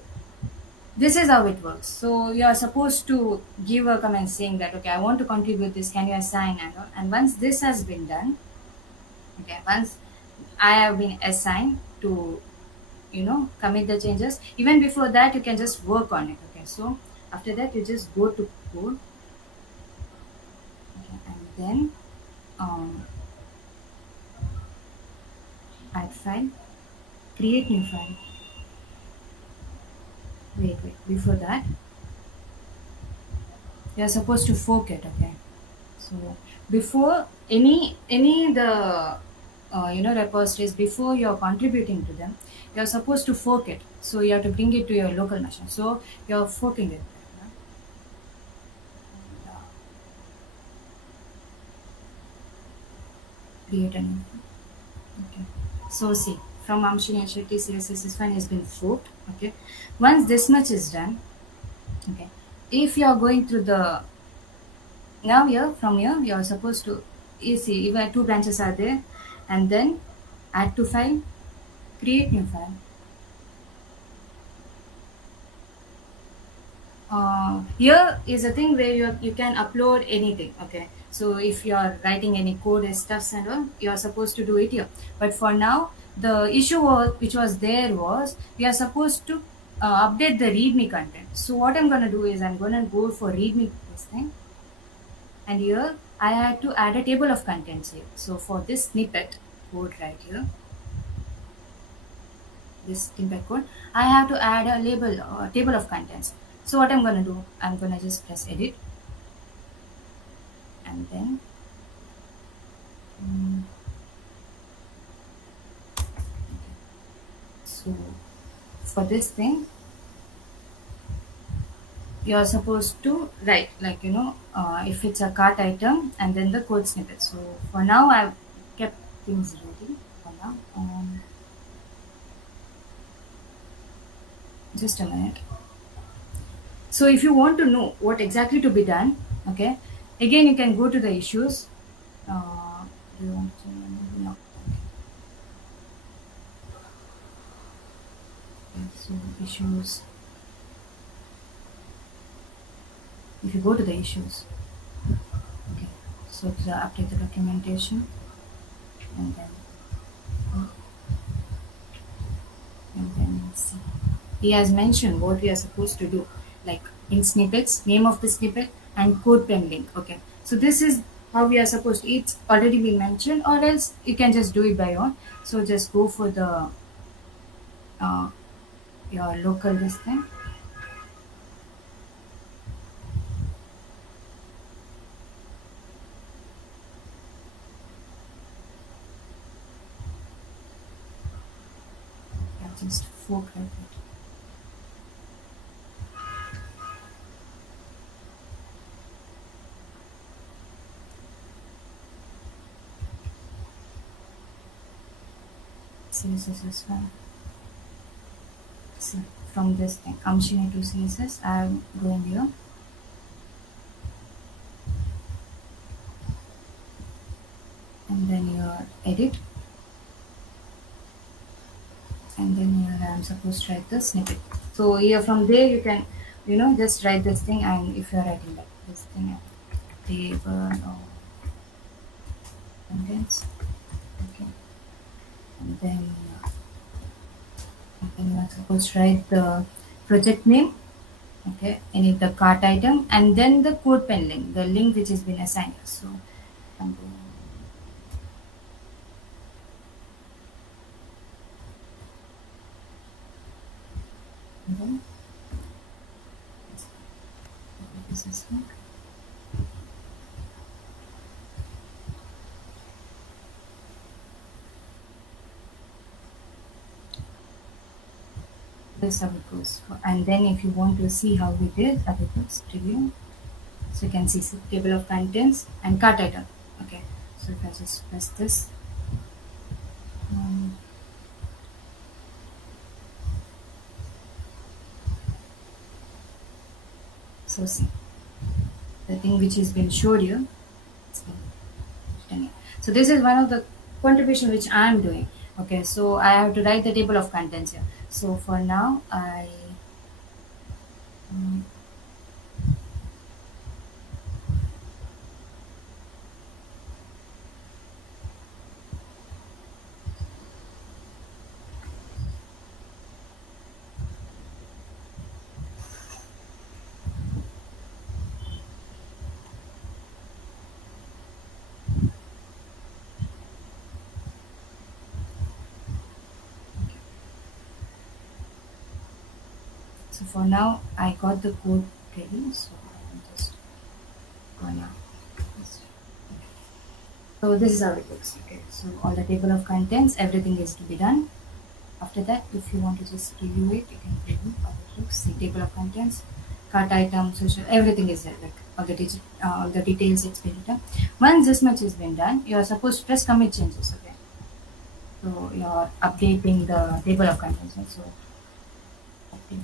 this is how it works. So you are supposed to give a comment saying that, okay, I want to contribute this, can you assign, and all. And once this has been done, okay, once I have been assigned to, you know, commit the changes, even before that you can just work on it. Okay, so after that you just go to code, okay, and then add file, create new file. Wait, before that you are supposed to fork it. Okay, so before any the you know, repositories, before you are contributing to them, you are supposed to fork it. So you have to bring it to your local machine. So you are forking it. Create a new. Okay, so see, from Hamshini and Shetty, CSS is fine, has been forked. Okay, once this much is done, okay, if you are going through the, now here, from here you are supposed to, you see, even 2 branches are there, and then add to file, create new file. here is a thing where you can upload anything. Okay, so if you are writing any code and stuff and all, you are supposed to do it here. But for now, the issue which was there was we are supposed to update the readme content. So what I'm going to do is I'm going to go for readme this thing, and here I had to add a table of contents here. So for this snippet code right here, this snippet code, I have to add a label or table of contents. So what I'm going to do, I'm going to just press edit, and then so for this thing you're supposed to write, like, if it's a cart item and then the code snippet. So for now I've kept things ready for now. Just a minute. So if you want to know what exactly to be done, okay, again you can go to the issues. Do you want to? No. Okay, so issues. If you go to the issues, okay, so to update the documentation, and then see. He has mentioned what we are supposed to do, like in snippets, name of the snippet and code pen link. Okay, so this is how we are supposed to. It's already been mentioned, or else you can just do it by own. So just go for the your local this thing. Just fork like that. CSS one. See, from this thing, Hamshini to CSS, I'm going here. And then your edit. And then here I'm supposed to write the snippet. So here from there you can, just write this thing, and if you're writing like this thing, table or contents, okay. And then you are supposed to write the project name, okay, and the cart item, and then the code pen link, the link which has been assigned. So I'm going. This is one. This is how it goes. And then if you want to see how we did, I will just review. So you can see table of contents and cart item. Okay. So if I just press this. So see, the thing which has been showed you. So this is one of the contribution which I am doing. Okay, so I have to write the table of contents here. So for now, I so for now I got the code ready. So I'm just gonna. So this is how it looks. Okay, so all the table of contents, everything is to be done. After that, if you want to just review it, you can review how it looks. See, table of contents, cart item, social, everything is there. Like all the details it's been done. Once this much has been done, you are supposed to press commit changes. Okay, so you are updating the table of contents. So update.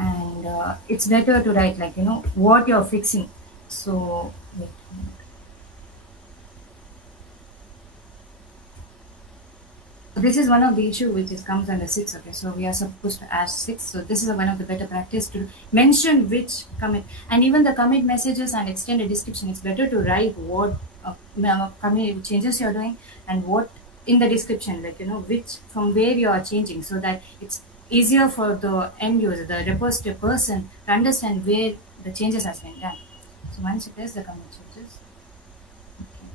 And it's better to write, like, what you're fixing. So wait a minute. this is one of the issue which is comes under 6. Okay, so we are supposed to add 6. So this is one of the better practice to mention which commit, and even the commit messages and extended description. It's better to write what commit changes you're doing and what in the description, like which from where you are changing, so that it's easier for the end user, the repository person, to understand where the changes has been done. So once you press the commit changes, okay,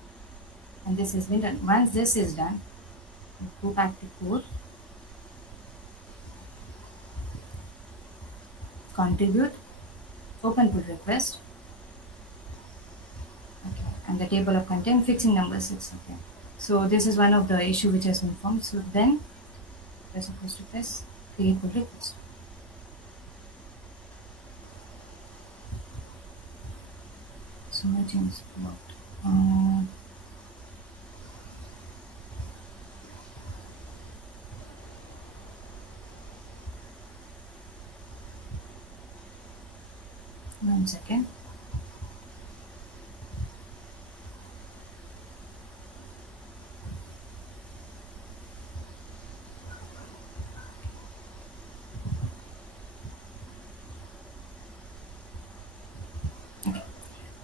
and this has been done. Once this is done, go back to code, contribute, open pull request, okay, and the table of content fixing number 6. Okay, so this is one of the issue which has been formed. So then we're supposed to press create pull request. So merging is blocked. One second.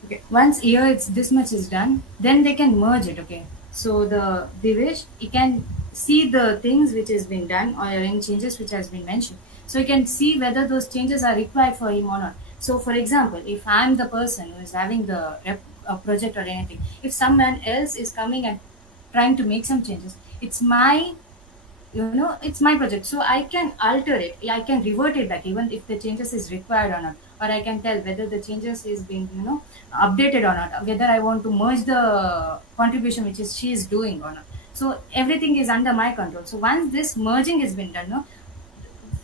Okay. Once here it's this much is done, then they can merge it. Okay. So the Divesh, you can see the things which has been done or any changes which has been mentioned. So you can see whether those changes are required for him or not. So for example, if I'm the person who is having the project or anything, if someone else is coming and trying to make some changes, it's my it's my project, so I can alter it, I can revert it back even if the changes is required or not, or I can tell whether the changes is being updated or not, whether I want to merge the contribution which is she is doing or not. So everything is under my control. So once this merging has been done,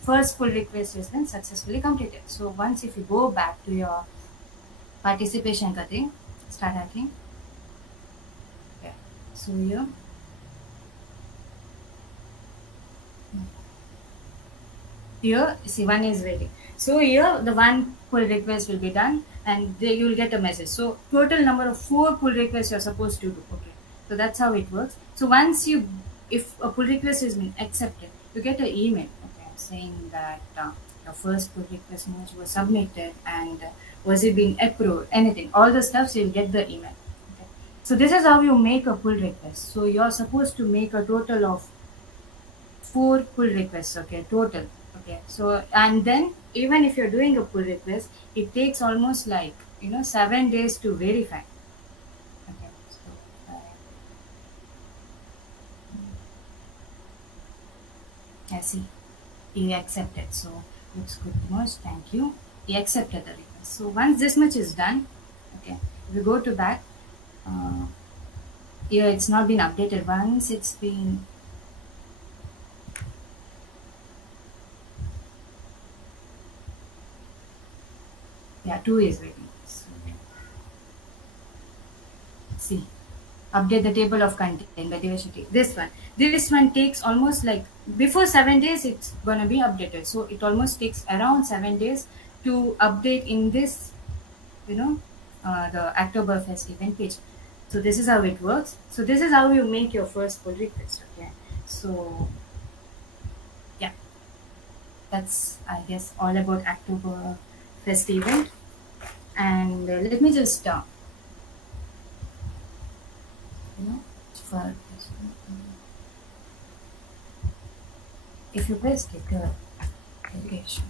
first pull request has been successfully completed. So once if you go back to your participation cutting, start hacking. Okay. So here see one is ready. So here the one pull request will be done and you will get a message. So total number of 4 pull requests you're supposed to do. Okay, so that's how it works. So once if a pull request has been accepted, you get an email, okay, saying that your first pull request merge was submitted and was it being approved, anything, all the stuff, so you'll get the email. Okay. So this is how you make a pull request. So you're supposed to make a total of 4 pull requests, okay, total. Okay, so and then even if you're doing a pull request, it takes almost like 7 days to verify. Okay, so I see he accepted, so looks good to merge. Thank you. He accepted the request. So once this much is done, okay, we go to back. Here it's not been updated. Once it's been yeah, 2 is waiting. So, see, update the table of content by diversity. This one takes almost like before 7 days it's gonna be updated. So it almost takes around 7 days to update in this, the Hacktoberfest event page. So this is how it works. So this is how you make your first pull request. Okay, so yeah, that's I guess all about Hacktoberfest event. And let me just for if you press click education,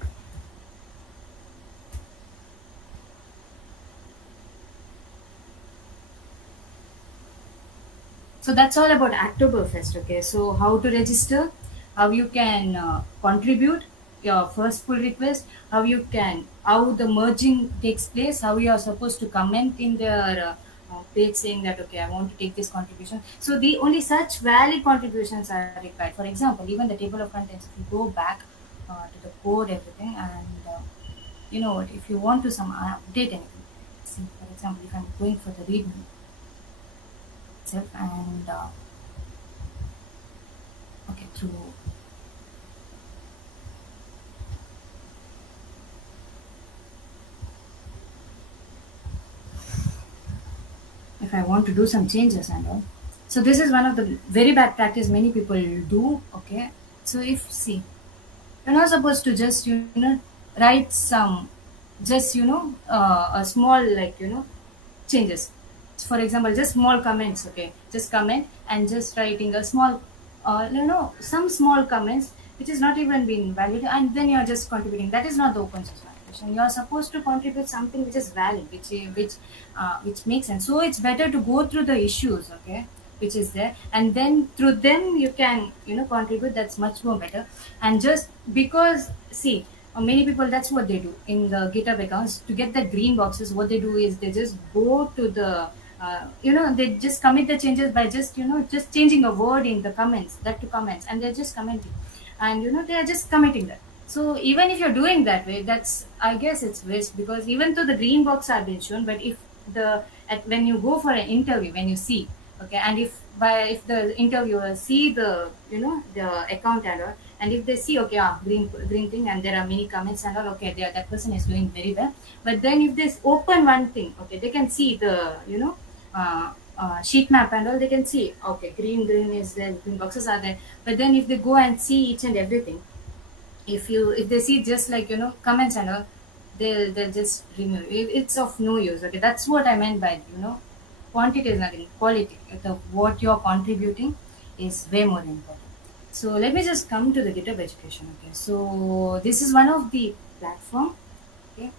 so that's all about Hacktoberfest. Okay, so how to register, how you can contribute your first pull request, how the merging takes place, how you are supposed to comment in their page saying that okay, I want to take this contribution. So the only such valid contributions are required. For example, even the table of contents, if you go back to the code, everything, and if you want to update anything, see, for example, if I'm going for the readme itself and okay, through if I want to do some changes and all, So this is one of the very bad practice many people do. Okay, so if see, you're not supposed to just write some, just a small, like changes. For example, just small comments. Okay, just comment and just writing a small some small comments which is not even being valid, and then you're just contributing. That is not the open source validation. You're supposed to contribute something which is valid, which makes sense. So it's better to go through the issues, okay, which is there, and then through them you can contribute. That's much more better. And just because, see, many people, that's what they do in the GitHub accounts to get the green boxes. What they do is they just go to the they just commit the changes by just just changing a word in the comments, that to comments, and they're just commenting, and they are just committing that. So even if you're doing that way, that's, I guess it's waste, because even though the green box have been shown, but if when you go for an interview, when you see, okay, and if the interviewer see the the account and all, and if they see, okay, green thing, and there are many comments and all, okay, that person is doing very well. But then if they open one thing, okay, they can see the sheet map and all, they can see, okay, green is there, green boxes are there. But then if they go and see each and everything, if they see just like comments and all, they'll just remove it. It's of no use. Okay, that's what I meant by quantity is nothing, quality. What you're contributing is way more important. So let me just come to the GitHub education. Okay, so this is one of the platform, okay,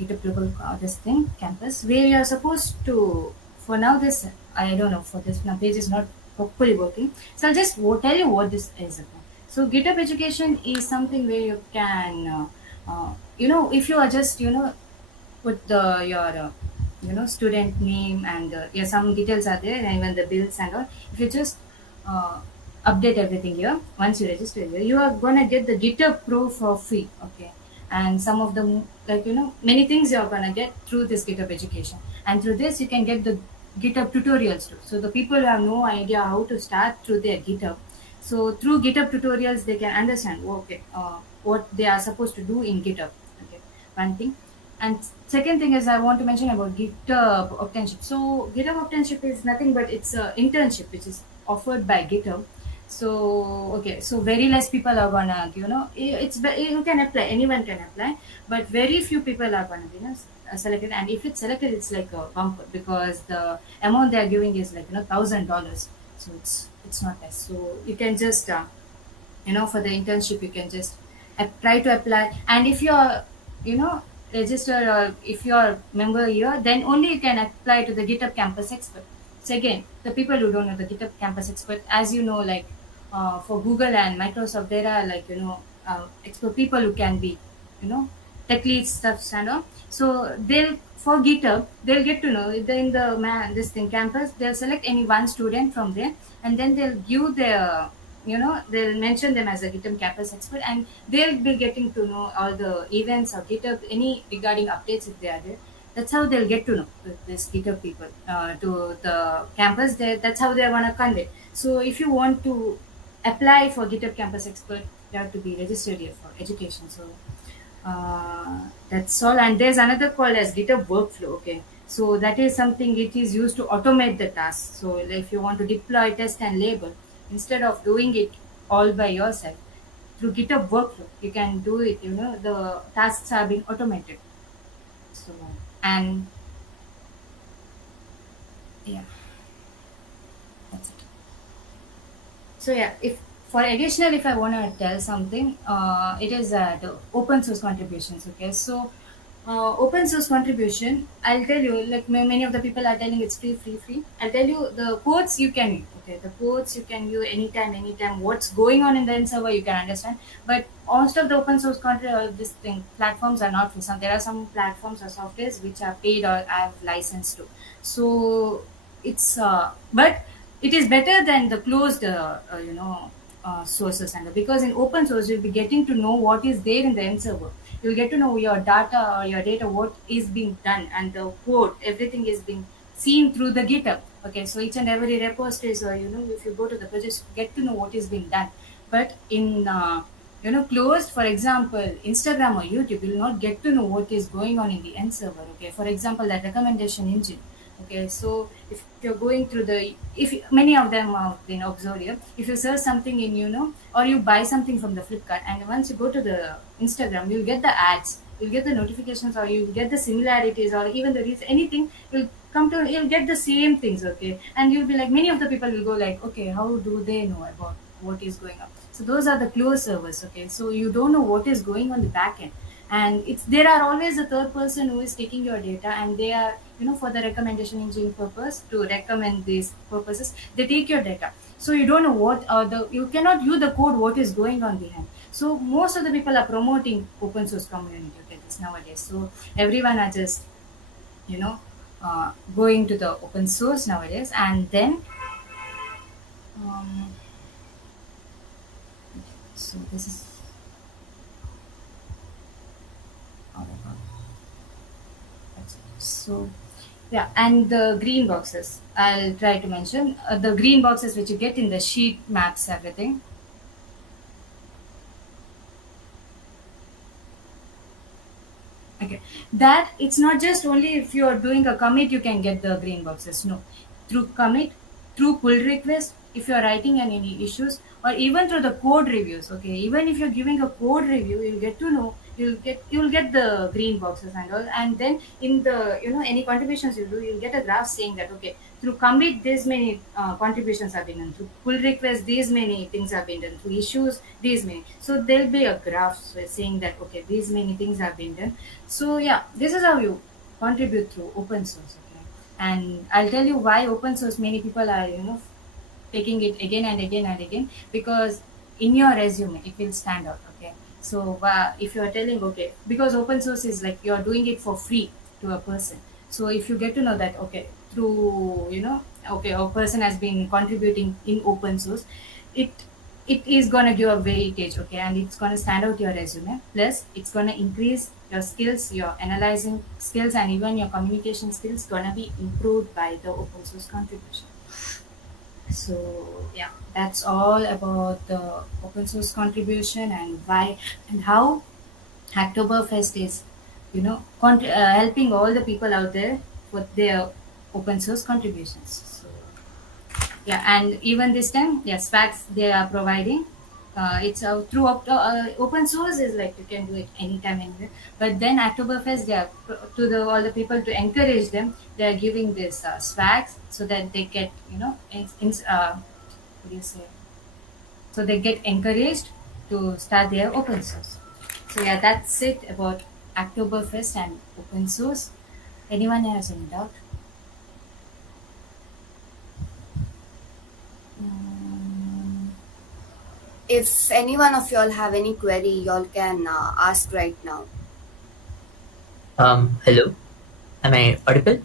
GitHub global this thing campus, where you are supposed to, for now this, I don't know, for this now page is not properly working, so I'll just tell you what this is about. So GitHub education is something where you can if you are just put your student name, and some details are there, and even the bills and all. If you just update everything here, once you register here, you are gonna get the GitHub Pro for free. Okay, and some of the, like many things you are gonna get through this GitHub education, and through this you can get the GitHub tutorials too. So the people who have no idea how to start through their GitHub, so through GitHub tutorials they can understand, okay, what they are supposed to do in GitHub. Okay, one thing. And second thing is, I want to mention about GitHub Octantship. So GitHub Octantship is nothing but it's an internship which is offered by GitHub. So okay, so very less people are gonna you can apply, anyone can apply, but very few people are gonna be selected. And if it's selected, it's like a bumper, because the amount they are giving is like $1,000. So it's not less. So you can just for the internship you can just try to apply, and if you're register, or if you're member here, then only you can apply to the GitHub Campus Expert. So again, the people who don't know the GitHub Campus Expert, as you know, like for Google and Microsoft, there are like expert people who can be tech lead stuff and all. So for GitHub, they'll get to know in this thing campus, they'll select any one student from there, and then they'll give their they'll mention them as a GitHub Campus Expert, and they'll be getting to know all the events of GitHub, any regarding updates if they are there. That's how they'll get to know this GitHub people to the campus. That's how they want to convey. So if you want to apply for GitHub Campus Expert, you have to be registered here for education. So that's all. And there's another called as GitHub Workflow. Okay, so that is something it is used to automate the tasks. So if you want to deploy, test, and label, instead of doing it all by yourself, through GitHub Workflow, you can do it. The tasks are being automated. So, and yeah, that's it. So yeah, if I want to tell something, it is the open source contributions. Okay, so open source contribution, I'll tell you, like many of the people are telling it's free. I'll tell you the codes you can use. Okay, the codes you can use anytime. What's going on in the end server you can understand. But most of the open source platforms are not free. There are some platforms or softwares which are paid or have license to. So it's but it is better than the closed sources, and because in open source you'll be getting to know what is there in the end server. You'll get to know your data, what is being done, and the code, everything is being seen through the GitHub. Okay, so each and every repository, so if you go to the project, you get to know what is being done. But in closed, for example, Instagram or YouTube, you will not get to know what is going on in the end server. Okay, for example, that recommendation engine, Okay, so if you're going through many of them have been observed here, if you search something in, or you buy something from the Flipkart, and once you go to the Instagram, you'll get the ads, you'll get the notifications, or you'll get the similarities, or even the reason, anything, you'll get the same things, okay? And you'll be like, many of the people will go like, okay, how do they know about what is going on? So those are the closed servers, okay? So you don't know what is going on the back end, and there are always a third person who is taking your data, and they are, for the recommendation engine purpose, to recommend these purposes, they take your data. So you don't know what you cannot view the code, what is going on behind. So most of the people are promoting open source community, okay, this nowadays. So everyone are just, going to the open source nowadays. And then so this is so yeah. And the green boxes, I'll try to mention the green boxes which you get in the sheet maps, everything. Okay, that it's not just only if you are doing a commit you can get the green boxes. No, through commit, through pull request, if you are writing any issues, or even through the code reviews. Okay, even if you're giving a code review, you'll get to know, you'll get the green boxes and all. And then in the, any contributions you do, you'll get a graph saying that, okay, through commit this many contributions have been done, through pull request these many things have been done, through issues these many. So there'll be a graph saying that, okay, these many things have been done. So yeah, this is how you contribute through open source. Okay, and I'll tell you why open source many people are, taking it again and again and again, because in your resume it will stand out. Okay, so if you are telling, okay, because open source is like you're doing it for free to a person. So if you get to know that, okay, through, okay, a person has been contributing in open source, it is going to give a weightage, okay, and it's going to stand out your resume. Plus it's going to increase your skills, your analyzing skills, and even your communication skills going to be improved by the open source contribution. So yeah, that's all about the open source contribution, and why and how Hacktoberfest is, helping all the people out there with their open source contributions. So yeah, and even this time, yeah, SPACs they are providing. It's through open source is like you can do it anytime, anywhere. But then Oktoberfest, they are all the people, to encourage them, they are giving this swags so that they get, what do you say? So they get encouraged to start their open source. So yeah, that's it about Oktoberfest and open source. Anyone has any doubt? If any one of y'all have any query, y'all can ask right now. Hello, am I audible?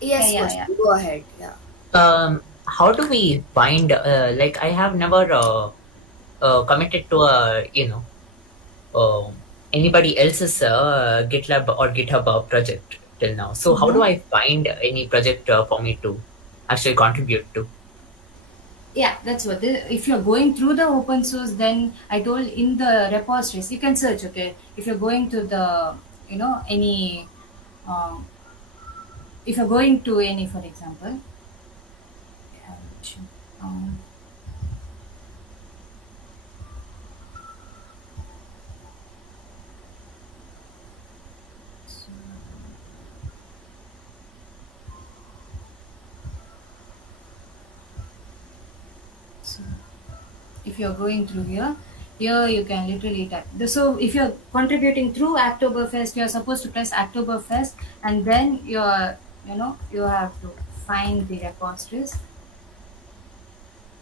Yes, Yeah. go ahead. Yeah. How do we find? Like, I have never committed to anybody else's GitLab or GitHub project till now. So how do I find any project for me to actually contribute to? Yeah, that's what. If you're going through the open source, then I told in the repositories you can search. Okay, if you're going to the, any, if you're going to any, for example, if you're going through here you can literally type. So if you're contributing through Oktoberfest, you're supposed to press Oktoberfest, and then you have to find the repositories.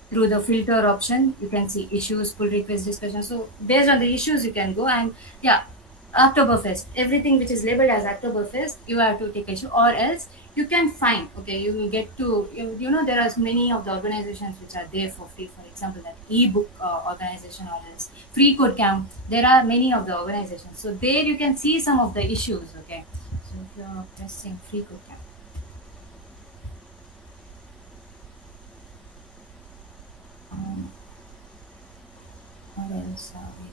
Through the filter option, you can see issues, pull request, discussion. So based on the issues, you can go, and yeah, Oktoberfest, everything which is labeled as Oktoberfest, you have to take issue, or else you can find, okay, you will get to, there are many of the organizations which are there for free. For example, that ebook organization, or else free code camp. There are many of the organizations. So there you can see some of the issues, okay. So if you are pressing free code camp, what else are we?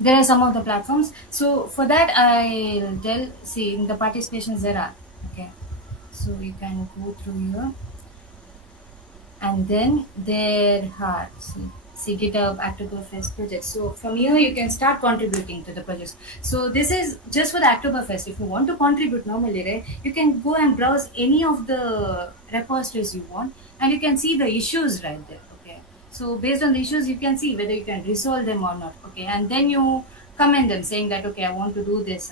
there are some of the platforms. So for that, I'll tell, see, in the participations there are, okay. So you can go through here. And then there are, see GitHub Oktoberfest project. So from here you can start contributing to the projects. So this is just for the Oktoberfest. If you want to contribute normally, right, you can go and browse any of the repositories you want, and you can see the issues right there. Okay. So based on the issues, you can see whether you can resolve them or not. Okay. And then you comment them saying that, okay, I want to do this,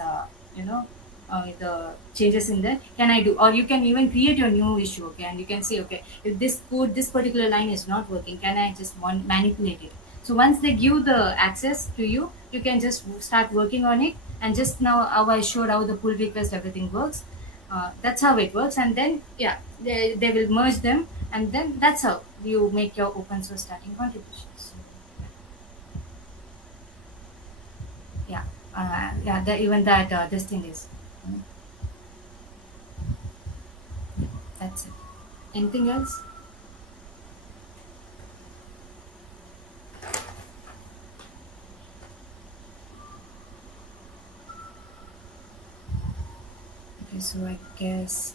the changes in there, can I do? Or you can even create your new issue, okay, and you can say, okay, if this code, this particular line is not working, can I just manipulate it? So once they give the access to you, you can just start working on it. And just now how I showed how the pull request, everything works. That's how it works. And then, yeah, they will merge them. And then that's how you make your open source starting contributions. Yeah, even that this thing is. That's it. Anything else? Okay, so I guess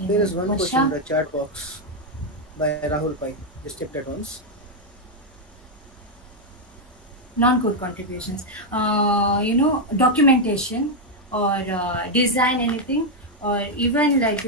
there is one question in the chat box by Rahul Pai. Just check that once. Non-code contributions, documentation or design, anything, or even like,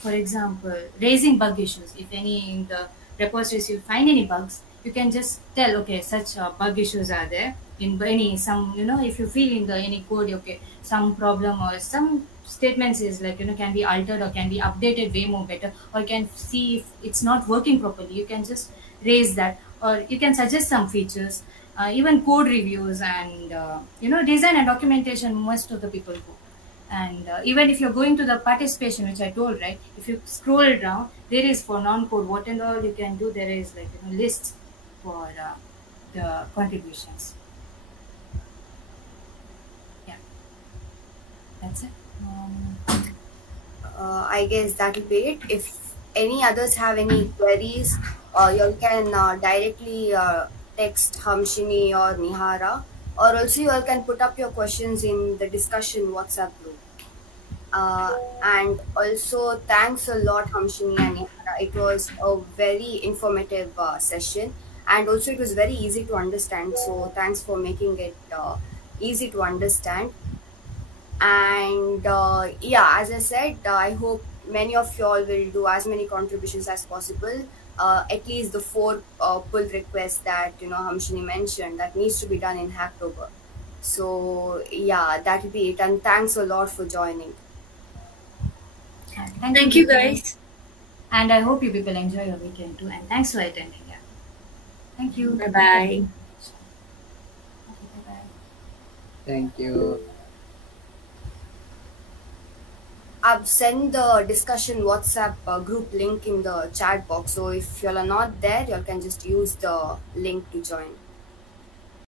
for example, raising bug issues. If any in the repositories you find any bugs, you can just tell, okay, such bug issues are there in any, some, if you feel in the any code, okay, some problem or some statements is like, can be altered or can be updated way more better, or can see if it's not working properly, you can just raise that, or you can suggest some features. Even code reviews and design and documentation, most of the people go. And even if you're going to the participation, which I told, right, if you scroll down, there is for non-code what and all you can do. There is like lists for the contributions. Yeah, that's it. I guess that'll be it. If any others have any queries, you can directly text Hamshini or Nihara, or also you all can put up your questions in the discussion WhatsApp group. And also thanks a lot, Hamshini and Nihara. It was a very informative session, and also it was very easy to understand. So thanks for making it easy to understand. And yeah, as I said, I hope many of you all will do as many contributions as possible. At least the 4 pull requests that Hamshini mentioned, that needs to be done in Hacktober. So yeah, that will be it. And thanks a lot for joining. Thank you guys. And I hope you people enjoy your weekend too. And thanks for attending. Yeah. Thank you. Bye bye. Thank you. I've sent the discussion WhatsApp group link in the chat box. So if you all are not there, you all can just use the link to join.